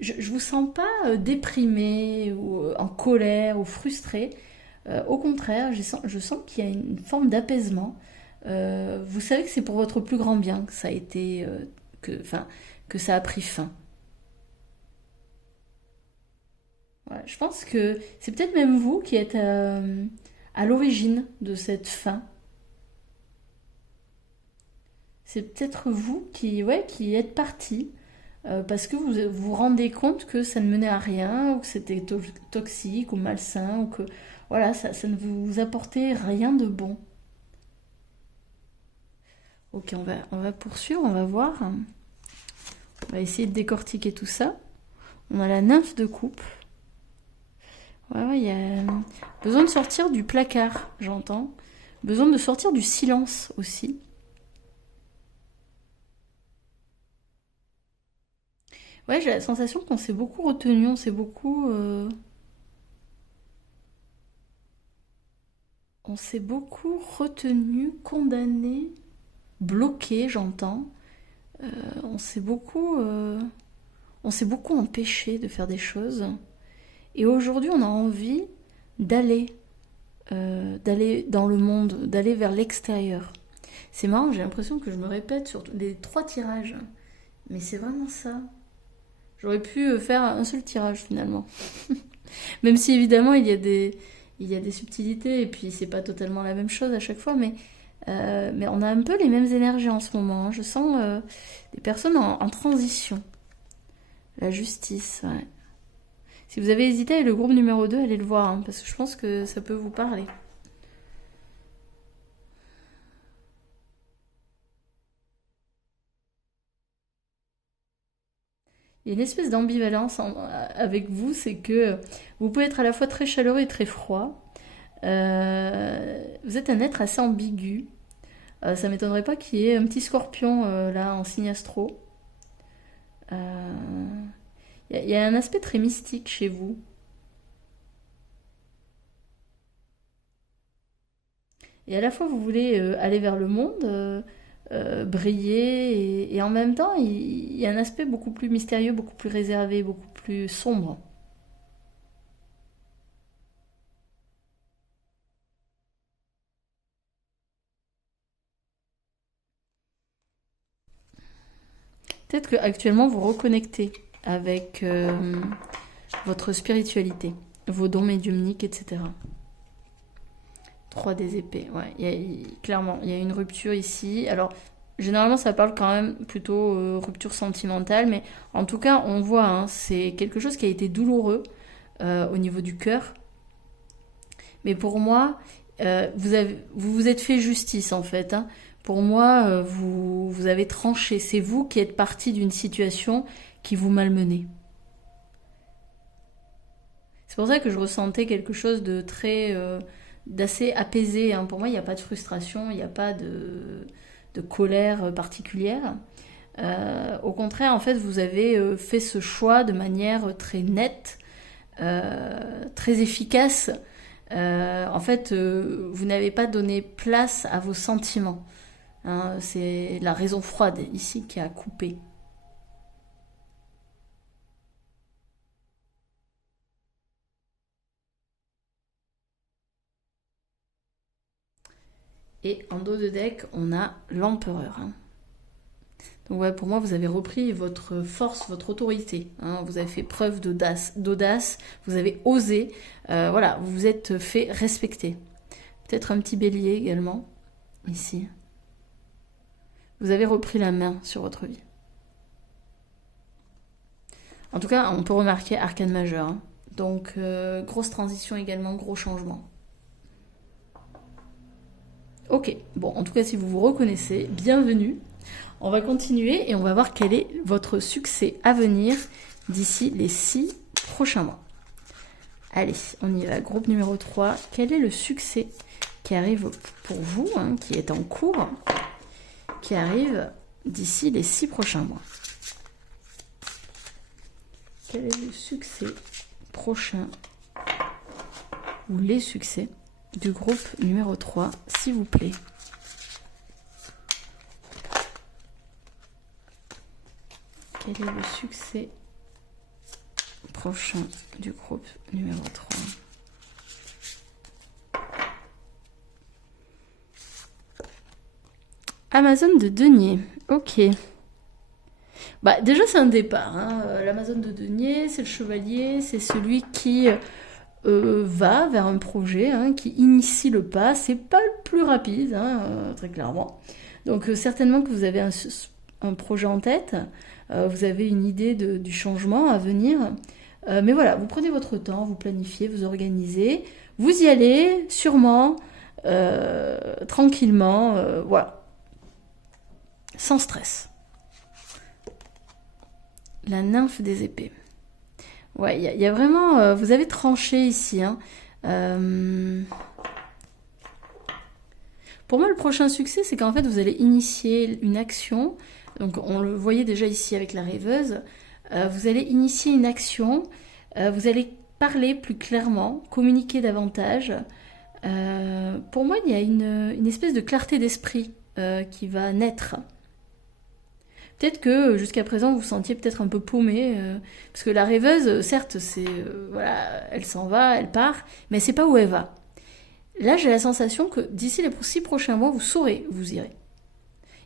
je vous sens pas déprimé ou en colère ou frustré. Au contraire, je sens qu'il y a une forme d'apaisement. Vous savez que c'est pour votre plus grand bien que ça a été, que ça a pris fin. Ouais, je pense que c'est peut-être même vous qui êtes à l'origine de cette fin. C'est peut-être vous qui êtes parti parce que vous vous rendez compte que ça ne menait à rien, ou que c'était toxique ou malsain, ou que voilà, ça ne vous apportait rien de bon. Ok, on va poursuivre, on va voir. On va essayer de décortiquer tout ça. On a la nymphe de coupe. Ouais, il y a besoin de sortir du placard, j'entends. Besoin de sortir du silence aussi. Ouais, j'ai la sensation qu'on s'est beaucoup retenu, on s'est beaucoup retenu, condamné, bloqué, j'entends. On s'est beaucoup, on s'est beaucoup empêché de faire des choses. Et aujourd'hui, on a envie d'aller, d'aller dans le monde, d'aller vers l'extérieur. C'est marrant, j'ai l'impression que je me répète sur les 3 tirages, mais c'est vraiment ça. J'aurais pu faire un seul tirage finalement. Même si évidemment il y a des subtilités et puis c'est pas totalement la même chose à chaque fois, mais on a un peu les mêmes énergies en ce moment. Hein. Je sens des personnes en transition. La justice, ouais. Si vous avez hésité avec le groupe numéro 2, allez le voir, hein, parce que je pense que ça peut vous parler. Il y a une espèce d'ambivalence avec vous, c'est que vous pouvez être à la fois très chaleureux et très froid. Vous êtes un être assez ambigu. Ça m'étonnerait pas qu'il y ait un petit scorpion là en signe astro. Il y a un aspect très mystique chez vous. Et à la fois, vous voulez aller vers le monde, briller, et en même temps, il y a un aspect beaucoup plus mystérieux, beaucoup plus réservé, beaucoup plus sombre. Peut-être qu'actuellement, vous reconnectez avec votre spiritualité, vos dons médiumniques, etc. 3 des épées, ouais. Clairement, il y a une rupture ici. Alors, généralement, ça parle quand même plutôt rupture sentimentale, mais en tout cas, on voit, hein, c'est quelque chose qui a été douloureux au niveau du cœur. Mais pour moi, vous vous êtes fait justice, en fait, hein. Pour moi, vous avez tranché. C'est vous qui êtes parti d'une situation qui vous malmenait. C'est pour ça que je ressentais quelque chose de très, d'assez apaisé, hein. Pour moi, il n'y a pas de frustration, il n'y a pas de colère particulière. Au contraire, en fait, vous avez fait ce choix de manière très nette, très efficace. En fait, vous n'avez pas donné place à vos sentiments, hein. C'est la raison froide ici qui a coupé. Et en dos de deck, on a l'empereur, hein. Donc ouais, pour moi, vous avez repris votre force, votre autorité, hein. Vous avez fait preuve d'audace, vous avez osé. Voilà, vous vous êtes fait respecter. Peut-être un petit bélier également, ici. Vous avez repris la main sur votre vie. En tout cas, on peut remarquer arcane majeur, hein. Donc, grosse transition également, gros changement. Ok, bon, en tout cas, si vous vous reconnaissez, bienvenue. On va continuer et on va voir quel est votre succès à venir d'ici les 6 prochains mois. Allez, on y va. Groupe numéro 3. Quel est le succès qui arrive pour vous, hein, qui est en cours, qui arrive d'ici les 6 prochains mois? Quel est le succès prochain ou les succès du groupe numéro 3, s'il vous plaît? Quel est le succès prochain du groupe numéro 3? Amazon de denier. Ok. Bah, déjà, c'est un départ, hein. L'Amazon de denier, c'est le chevalier, c'est celui qui va vers un projet, hein, qui initie le pas. C'est pas le plus rapide, hein, très clairement. Donc, certainement que vous avez un projet en tête, vous avez une idée du changement à venir. Mais voilà, vous prenez votre temps, vous planifiez, vous organisez, vous y allez sûrement, tranquillement, voilà, sans stress. La nymphe des épées. Ouais, il y a vraiment... vous avez tranché ici, hein. Pour moi, le prochain succès, c'est qu'en fait, vous allez initier une action. Donc, on le voyait déjà ici avec la rêveuse. Vous allez initier une action. Vous allez parler plus clairement, communiquer davantage. Pour moi, il y a une espèce de clarté d'esprit qui va naître. Peut-être que jusqu'à présent, vous vous sentiez peut-être un peu paumé, parce que la rêveuse, certes, c'est voilà, elle s'en va, elle part, mais elle sait pas où elle va. Là, j'ai la sensation que d'ici les 6 prochains mois, vous saurez où vous irez.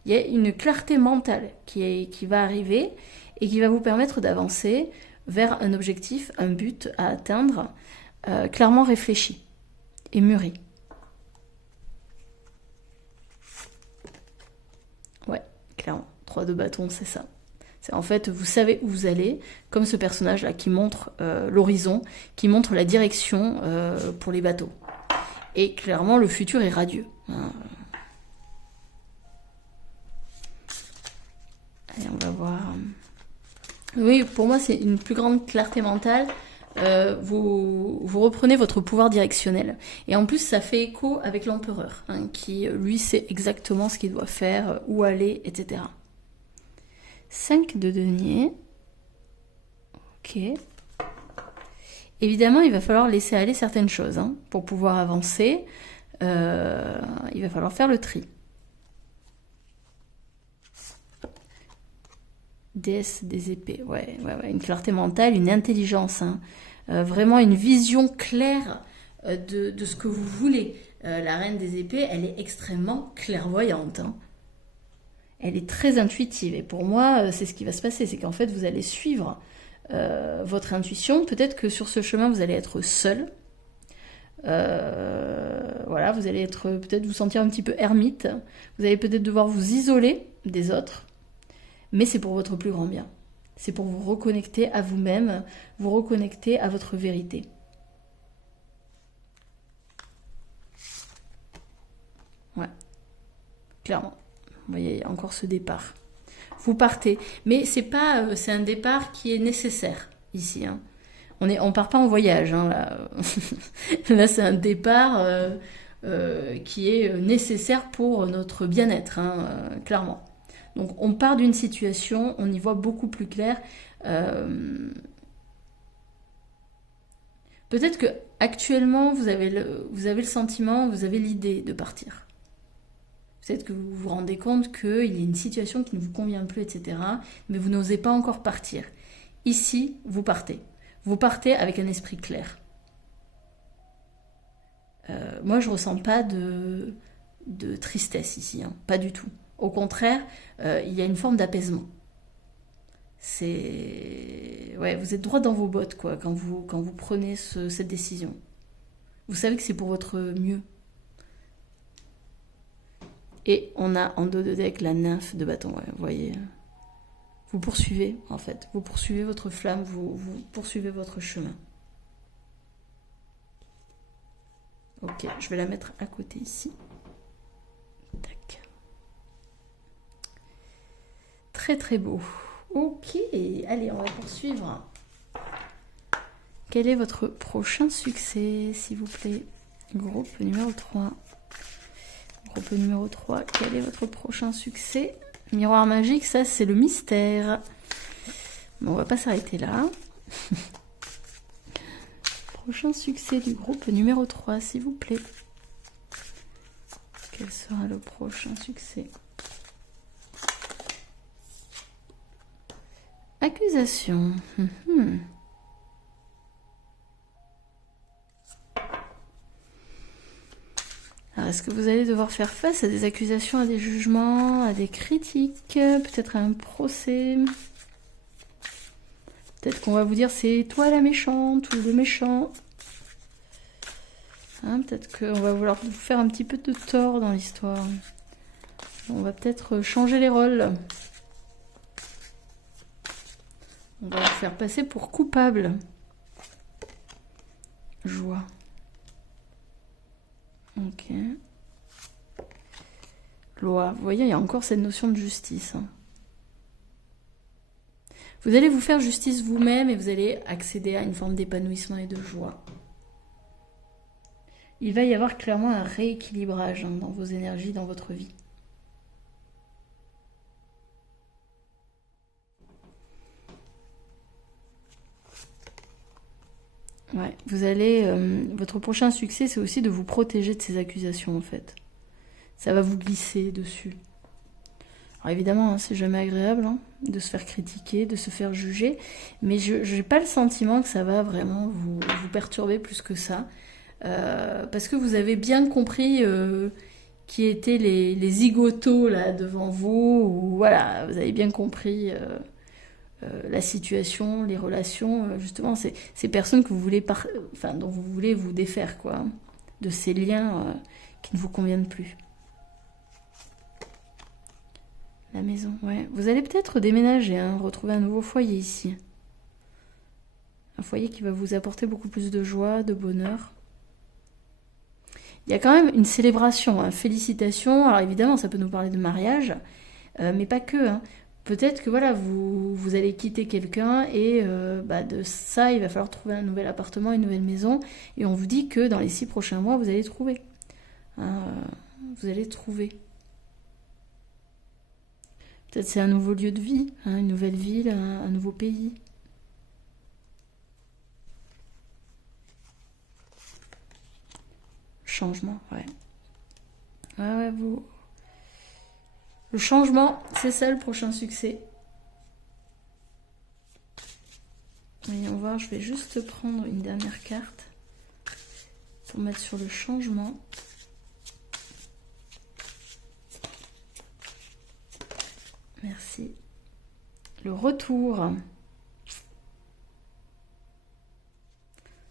Il y a une clarté mentale qui va arriver et qui va vous permettre d'avancer vers un objectif, un but à atteindre, clairement réfléchi et mûri. Ouais, clairement. 3 de bâton, c'est ça. En fait, vous savez où vous allez, comme ce personnage-là qui montre l'horizon, qui montre la direction pour les bateaux. Et clairement, le futur est radieux. Hein. Allez, on va voir. Oui, pour moi, c'est une plus grande clarté mentale. Vous reprenez votre pouvoir directionnel. Et en plus, ça fait écho avec l'empereur, hein, qui, lui, sait exactement ce qu'il doit faire, où aller, etc. 5 de denier. Ok. Évidemment, il va falloir laisser aller certaines choses, hein, pour pouvoir avancer. Il va falloir faire le tri. Déesse des épées, ouais, une clarté mentale, une intelligence, hein. Vraiment une vision claire de ce que vous voulez. La reine des épées, elle est extrêmement clairvoyante, hein. Elle est très intuitive, et pour moi, c'est ce qui va se passer, c'est qu'en fait, vous allez suivre votre intuition. Peut-être que sur ce chemin, vous allez être seul. Voilà, vous allez peut-être vous sentir un petit peu ermite. Vous allez peut-être devoir vous isoler des autres. Mais c'est pour votre plus grand bien. C'est pour vous reconnecter à vous-même, vous reconnecter à votre vérité. Ouais, clairement. Vous voyez, il y a encore ce départ. Vous partez. Mais c'est un départ qui est nécessaire, ici. Hein. On part pas en voyage. Hein, là, là c'est un départ qui est nécessaire pour notre bien-être, hein, clairement. Donc on part d'une situation, on y voit beaucoup plus clair. Peut-être que actuellement vous avez le sentiment, vous avez l'idée de partir. Peut-être que vous vous rendez compte qu'il y a une situation qui ne vous convient plus, etc. Mais vous n'osez pas encore partir. Ici, vous partez. Vous partez avec un esprit clair. Moi, je ne ressens pas de tristesse ici, hein, pas du tout. Au contraire, il y a une forme d'apaisement. Ouais, vous êtes droit dans vos bottes, quoi, quand vous prenez cette décision. Vous savez que c'est pour votre mieux. Et on a en dos de deck la nymphe de bâton, ouais, vous voyez. Vous poursuivez, en fait. Vous poursuivez votre flamme, vous poursuivez votre chemin. Ok, je vais la mettre à côté ici. Tac. Très très beau. Ok, allez, on va poursuivre. Quel est votre prochain succès, s'il vous plaît? Groupe numéro 3. Groupe numéro 3, quel est votre prochain succès? Miroir magique, ça c'est le mystère. Bon, on va pas s'arrêter là. Prochain succès du groupe numéro 3, s'il vous plaît. Quel sera le prochain succès? Accusation. Alors, est-ce que vous allez devoir faire face à des accusations, à des jugements, à des critiques, peut-être à un procès? Peut-être qu'on va vous dire c'est toi la méchante ou le méchant. Hein, peut-être qu'on va vouloir vous faire un petit peu de tort dans l'histoire. On va peut-être changer les rôles. On va vous faire passer pour coupable. Joie. Ok. Loi. Vous voyez, il y a encore cette notion de justice. Hein. Vous allez vous faire justice vous-même et vous allez accéder à une forme d'épanouissement et de joie. Il va y avoir clairement un rééquilibrage, hein, dans vos énergies, dans votre vie. Ouais, vous allez... votre prochain succès, c'est aussi de vous protéger de ces accusations, en fait. Ça va vous glisser dessus. Alors évidemment, hein, c'est jamais agréable, hein, de se faire critiquer, de se faire juger, mais je n'ai pas le sentiment que ça va vraiment vous perturber plus que ça, parce que vous avez bien compris qui étaient les zigotos là devant vous, ou voilà, vous avez bien compris la situation, les relations, justement, ces personnes que vous voulez dont vous voulez vous défaire, quoi, hein, de ces liens qui ne vous conviennent plus. La maison, ouais. Vous allez peut-être déménager, hein, retrouver un nouveau foyer ici. Un foyer qui va vous apporter beaucoup plus de joie, de bonheur. Il y a quand même une célébration, hein. Félicitations. Alors évidemment, ça peut nous parler de mariage, mais pas que, hein. Peut-être que voilà, vous allez quitter quelqu'un et de ça, il va falloir trouver un nouvel appartement, une nouvelle maison. Et on vous dit que dans les 6 prochains mois, vous allez trouver. Hein, vous allez trouver. Peut-être c'est un nouveau lieu de vie, hein, une nouvelle ville, un nouveau pays. Changement, ouais. Ouais, vous... Le changement, c'est ça le prochain succès. Voyons voir, je vais juste prendre une dernière carte pour mettre sur le changement. Merci. Le retour.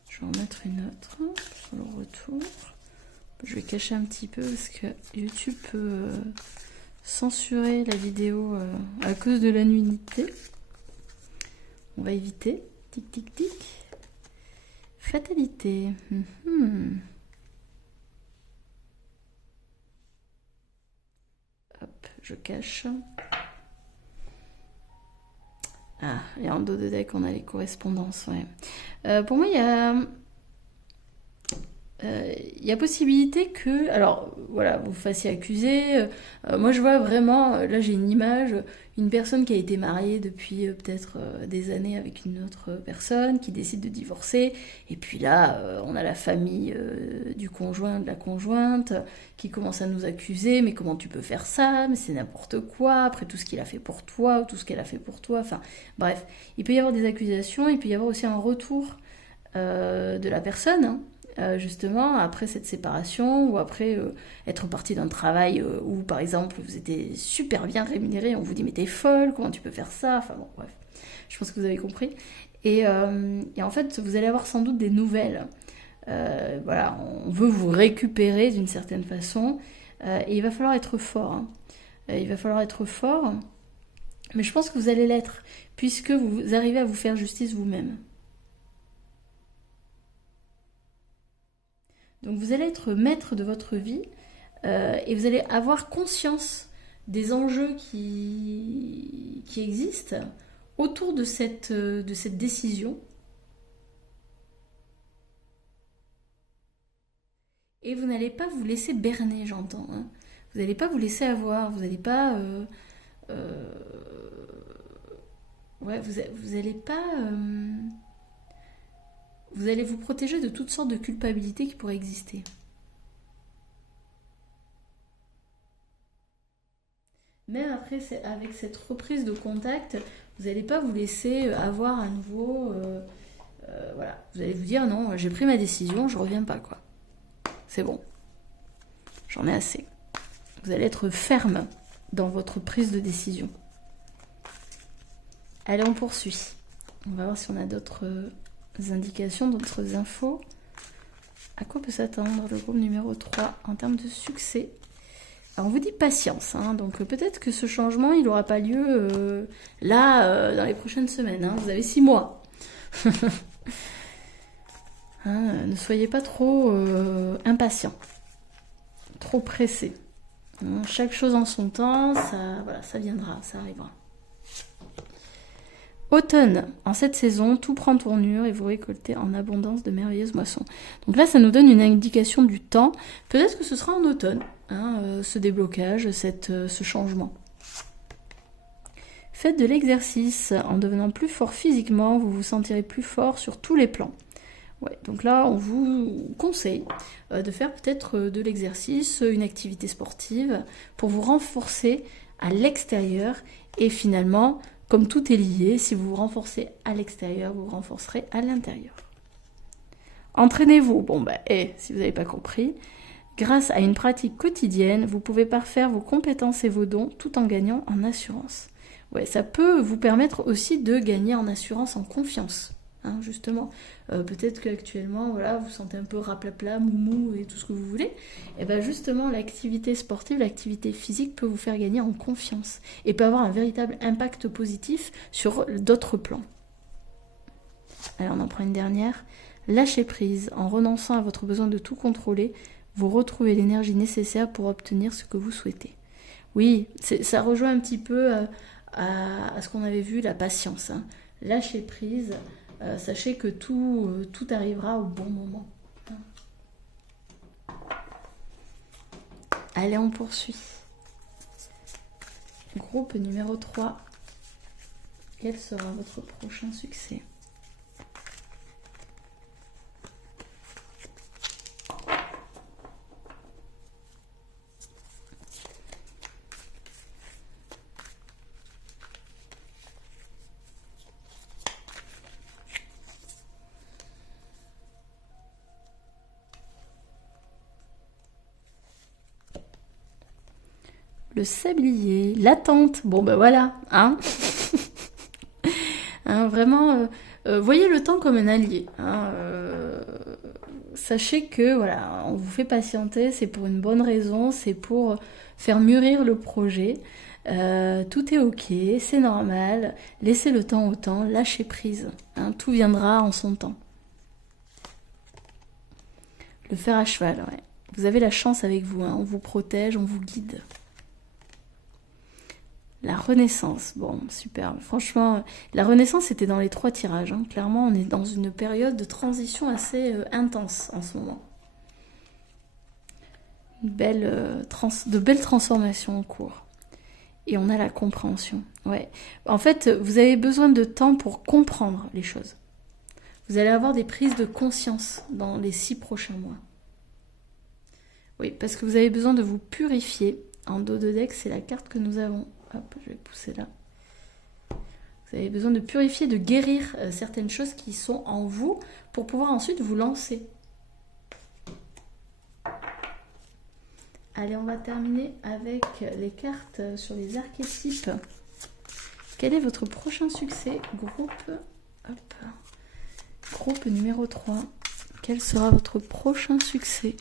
Je vais en mettre une autre sur le retour. Je vais cacher un petit peu parce que YouTube peut censurer la vidéo à cause de la nudité. On va éviter. Tic, tic, tic. Fatalité. Hop, je cache. Ah, et en dos de deck, on a les correspondances, ouais. Pour moi, il y a possibilité que, alors voilà, vous fassiez accuser. Moi, je vois vraiment, là j'ai une image, une personne qui a été mariée depuis peut-être des années avec une autre personne, qui décide de divorcer. Et puis là, on a la famille du conjoint, de la conjointe, qui commence à nous accuser. Mais comment tu peux faire ça? Mais c'est n'importe quoi, après tout ce qu'il a fait pour toi, ou tout ce qu'elle a fait pour toi. Enfin, bref, il peut y avoir des accusations, il peut y avoir aussi un retour de la personne, hein. Justement après cette séparation ou après être parti d'un travail où par exemple vous étiez super bien rémunéré, on vous dit mais t'es folle, comment tu peux faire ça, enfin bon bref, je pense que vous avez compris. Et en fait vous allez avoir sans doute des nouvelles, voilà, on veut vous récupérer d'une certaine façon, et il va falloir être fort, hein. Il va falloir être fort, mais je pense que vous allez l'être puisque vous arrivez à vous faire justice vous-même. Donc vous allez être maître de votre vie et vous allez avoir conscience des enjeux qui existent autour de cette décision. Et vous n'allez pas vous laisser berner, j'entends, hein. Vous n'allez pas vous laisser avoir, vous n'allez pas... ouais, vous n'allez pas... vous allez vous protéger de toutes sortes de culpabilités qui pourraient exister. Même après, avec cette reprise de contact, vous n'allez pas vous laisser avoir à nouveau... voilà, vous allez vous dire non, j'ai pris ma décision, je reviens pas, quoi. C'est bon. J'en ai assez. Vous allez être ferme dans votre prise de décision. Allez, on poursuit. On va voir si on a d'autres indications, d'autres infos. À quoi peut s'attendre le groupe numéro 3 en termes de succès? Alors on vous dit patience, hein, donc peut-être que ce changement il n'aura pas lieu dans les prochaines semaines, hein. Vous avez 6 mois. Hein, ne soyez pas trop impatient, trop pressé. Hein, chaque chose en son temps, ça viendra, ça arrivera. Automne, en cette saison, tout prend tournure et vous récoltez en abondance de merveilleuses moissons. Donc là, ça nous donne une indication du temps. Peut-être que ce sera en automne, hein, ce déblocage, ce changement. Faites de l'exercice. En devenant plus fort physiquement, vous vous sentirez plus fort sur tous les plans. Ouais, donc là, on vous conseille de faire peut-être de l'exercice, une activité sportive, pour vous renforcer à l'extérieur et finalement... Comme tout est lié, si vous vous renforcez à l'extérieur, vous vous renforcerez à l'intérieur. Entraînez-vous. Bon, si vous n'avez pas compris, grâce à une pratique quotidienne, vous pouvez parfaire vos compétences et vos dons tout en gagnant en assurance. Ouais, ça peut vous permettre aussi de gagner en assurance, en confiance. hein, justement. Peut-être qu'actuellement, voilà, vous sentez un peu raplapla, moumou et tout ce que vous voulez. Et bien justement, l'activité sportive, l'activité physique peut vous faire gagner en confiance et peut avoir un véritable impact positif sur d'autres plans. Alors on en prend une dernière. Lâchez prise. En renonçant à votre besoin de tout contrôler, vous retrouvez l'énergie nécessaire pour obtenir ce que vous souhaitez. Oui, ça rejoint un petit peu à ce qu'on avait vu, la patience. Hein. Lâchez prise. Sachez que tout arrivera au bon moment. Allez, on poursuit. Groupe numéro 3. Quel sera votre prochain succès ? Le sablier, l'attente. Bon ben voilà, hein. Hein, vraiment, voyez le temps comme un allié. Hein, sachez que voilà, on vous fait patienter, c'est pour une bonne raison, c'est pour faire mûrir le projet. Tout est ok, c'est normal. Laissez le temps au temps, lâchez prise. Hein, tout viendra en son temps. Le fer à cheval, ouais. Vous avez la chance avec vous, hein, on vous protège, on vous guide. La Renaissance, bon, super. Franchement, la Renaissance était dans les 3 tirages. Hein. Clairement, on est dans une période de transition assez intense en ce moment. De belles transformations en cours. Et on a la compréhension. Ouais. En fait, vous avez besoin de temps pour comprendre les choses. Vous allez avoir des prises de conscience dans les 6 prochains mois. Oui, parce que vous avez besoin de vous purifier. En dos de deck, c'est la carte que nous avons. Hop, je vais pousser là. Vous avez besoin de purifier, de guérir certaines choses qui sont en vous pour pouvoir ensuite vous lancer. Allez, on va terminer avec les cartes sur les archétypes. Quel est votre prochain succès ? Groupe numéro 3. Quel sera votre prochain succès ?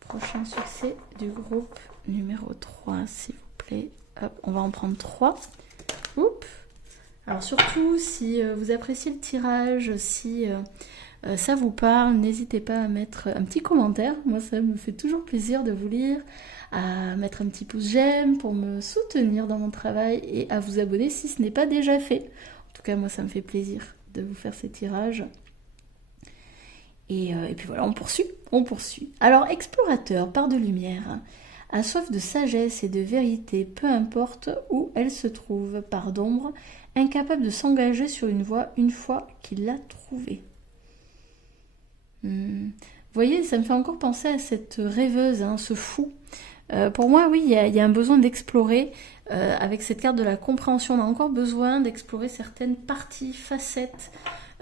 Prochain succès du groupe numéro 3, s'il vous plaît. Hop, on va en prendre 3. Oups. Alors surtout, si vous appréciez le tirage, si ça vous parle, n'hésitez pas à mettre un petit commentaire. Moi, ça me fait toujours plaisir de vous lire, à mettre un petit pouce j'aime pour me soutenir dans mon travail et à vous abonner si ce n'est pas déjà fait. En tout cas, moi, ça me fait plaisir de vous faire ces tirages. Et puis voilà, on poursuit. Alors, explorateur, part de lumière, a soif de sagesse et de vérité, peu importe où elle se trouve, part d'ombre, incapable de s'engager sur une voie une fois qu'il l'a trouvée. Vous voyez, ça me fait encore penser à cette rêveuse, hein, ce fou. Pour moi, oui, il y a un besoin d'explorer. Avec cette carte de la compréhension, on a encore besoin d'explorer certaines parties, facettes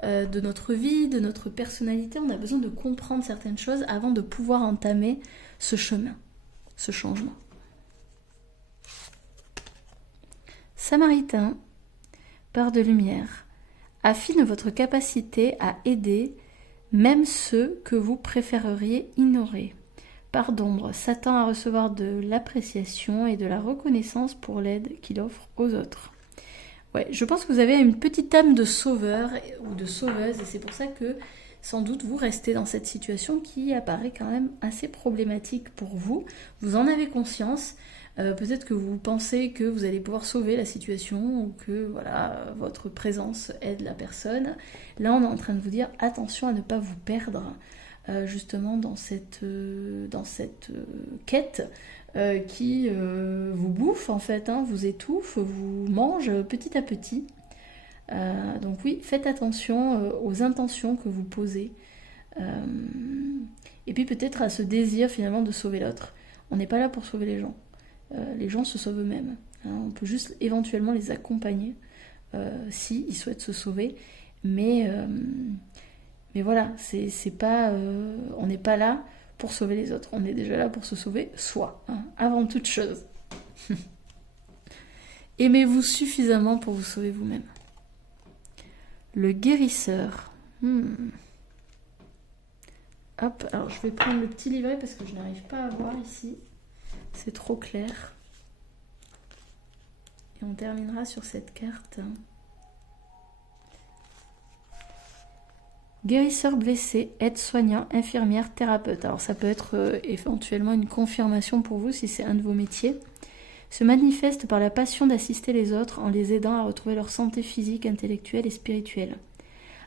de notre vie, de notre personnalité. On a besoin de comprendre certaines choses avant de pouvoir entamer ce chemin, ce changement. Samaritain, part de lumière, affine votre capacité à aider même ceux que vous préféreriez ignorer. Part d'ombre, s'attend à recevoir de l'appréciation et de la reconnaissance pour l'aide qu'il offre aux autres. Ouais, je pense que vous avez une petite âme de sauveur ou de sauveuse et c'est pour ça que sans doute vous restez dans cette situation qui apparaît quand même assez problématique pour vous. Vous en avez conscience. Peut-être que vous pensez que vous allez pouvoir sauver la situation ou que voilà, votre présence aide la personne. Là, on est en train de vous dire attention à ne pas vous perdre justement dans cette quête qui vous bouffe en fait, hein, vous étouffe, vous mange petit à petit. Donc oui, faites attention aux intentions que vous posez. Et puis peut-être à ce désir finalement de sauver l'autre. On n'est pas là pour sauver les gens. Les gens se sauvent eux-mêmes. Hein, on peut juste éventuellement les accompagner s'ils souhaitent se sauver. Mais voilà, c'est pas, on n'est pas là pour sauver les autres. On est déjà là pour se sauver soi, hein, avant toute chose. Aimez-vous suffisamment pour vous sauver vous-même. Le guérisseur. Hop, alors je vais prendre le petit livret parce que je n'arrive pas à voir ici. C'est trop clair. Et on terminera sur cette carte. Guérisseur blessé, aide-soignant, infirmière, thérapeute. Alors ça peut être éventuellement une confirmation pour vous si c'est un de vos métiers. Se manifeste par la passion d'assister les autres en les aidant à retrouver leur santé physique, intellectuelle et spirituelle.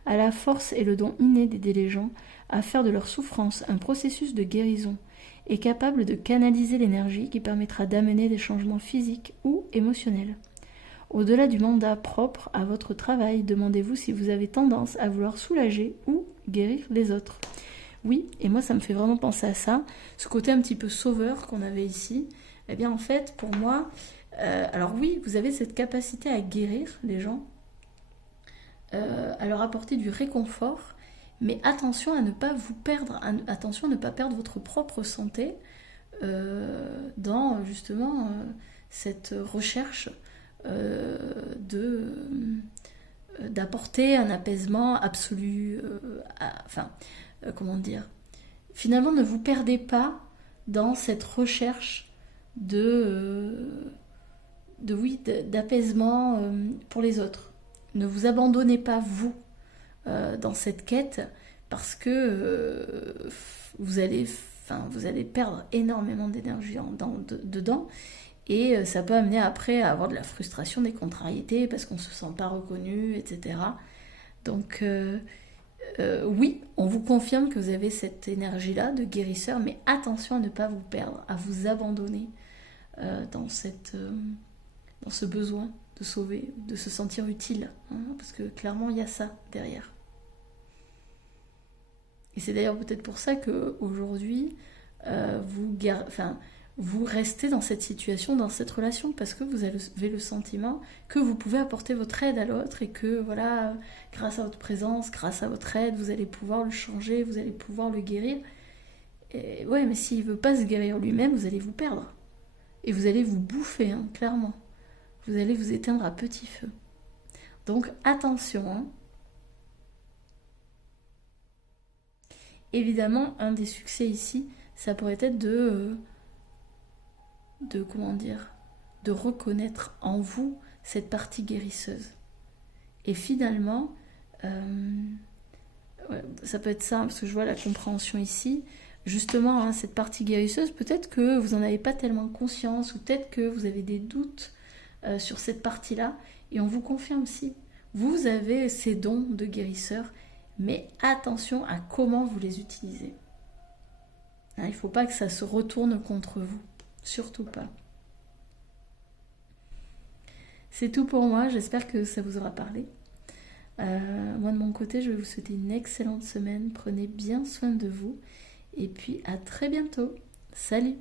A la force et le don inné d'aider les gens à faire de leur souffrance un processus de guérison, est capable de canaliser l'énergie qui permettra d'amener des changements physiques ou émotionnels. Au-delà du mandat propre à votre travail, demandez-vous si vous avez tendance à vouloir soulager ou guérir les autres. Oui, et moi ça me fait vraiment penser à ça, ce côté un petit peu sauveur qu'on avait ici. Eh bien en fait, pour moi, alors oui, vous avez cette capacité à guérir les gens, à leur apporter du réconfort, mais attention à ne pas vous perdre, attention à ne pas perdre votre propre santé dans justement cette recherche d'apporter un apaisement absolu, comment dire, finalement ne vous perdez pas dans cette recherche d'apaisement pour les autres. Ne vous abandonnez pas vous dans cette quête parce que vous allez perdre énormément d'énergie dedans. Et ça peut amener après à avoir de la frustration, des contrariétés, parce qu'on ne se sent pas reconnu, etc. Donc oui, on vous confirme que vous avez cette énergie-là de guérisseur, mais attention à ne pas vous perdre, à vous abandonner dans ce besoin de sauver, de se sentir utile. Hein, parce que clairement, il y a ça derrière. Et c'est d'ailleurs peut-être pour ça qu'aujourd'hui, vous restez dans cette situation, dans cette relation, parce que vous avez le sentiment que vous pouvez apporter votre aide à l'autre et que, voilà, grâce à votre présence, grâce à votre aide, vous allez pouvoir le changer, vous allez pouvoir le guérir. Et ouais, mais s'il ne veut pas se guérir lui-même, vous allez vous perdre. Et vous allez vous bouffer, hein, clairement. Vous allez vous éteindre à petit feu. Donc, attention, hein. Évidemment, un des succès ici, ça pourrait être de reconnaître en vous cette partie guérisseuse. Et finalement, ça peut être ça, parce que je vois la compréhension ici, justement, hein, cette partie guérisseuse, peut-être que vous n'en avez pas tellement conscience, ou peut-être que vous avez des doutes sur cette partie-là, et on vous confirme si vous avez ces dons de guérisseur, mais attention à comment vous les utilisez. Hein, il ne faut pas que ça se retourne contre vous. Surtout pas. C'est tout pour moi, j'espère que ça vous aura parlé. Moi de mon côté, je vais vous souhaiter une excellente semaine. Prenez bien soin de vous. Et puis à très bientôt. Salut!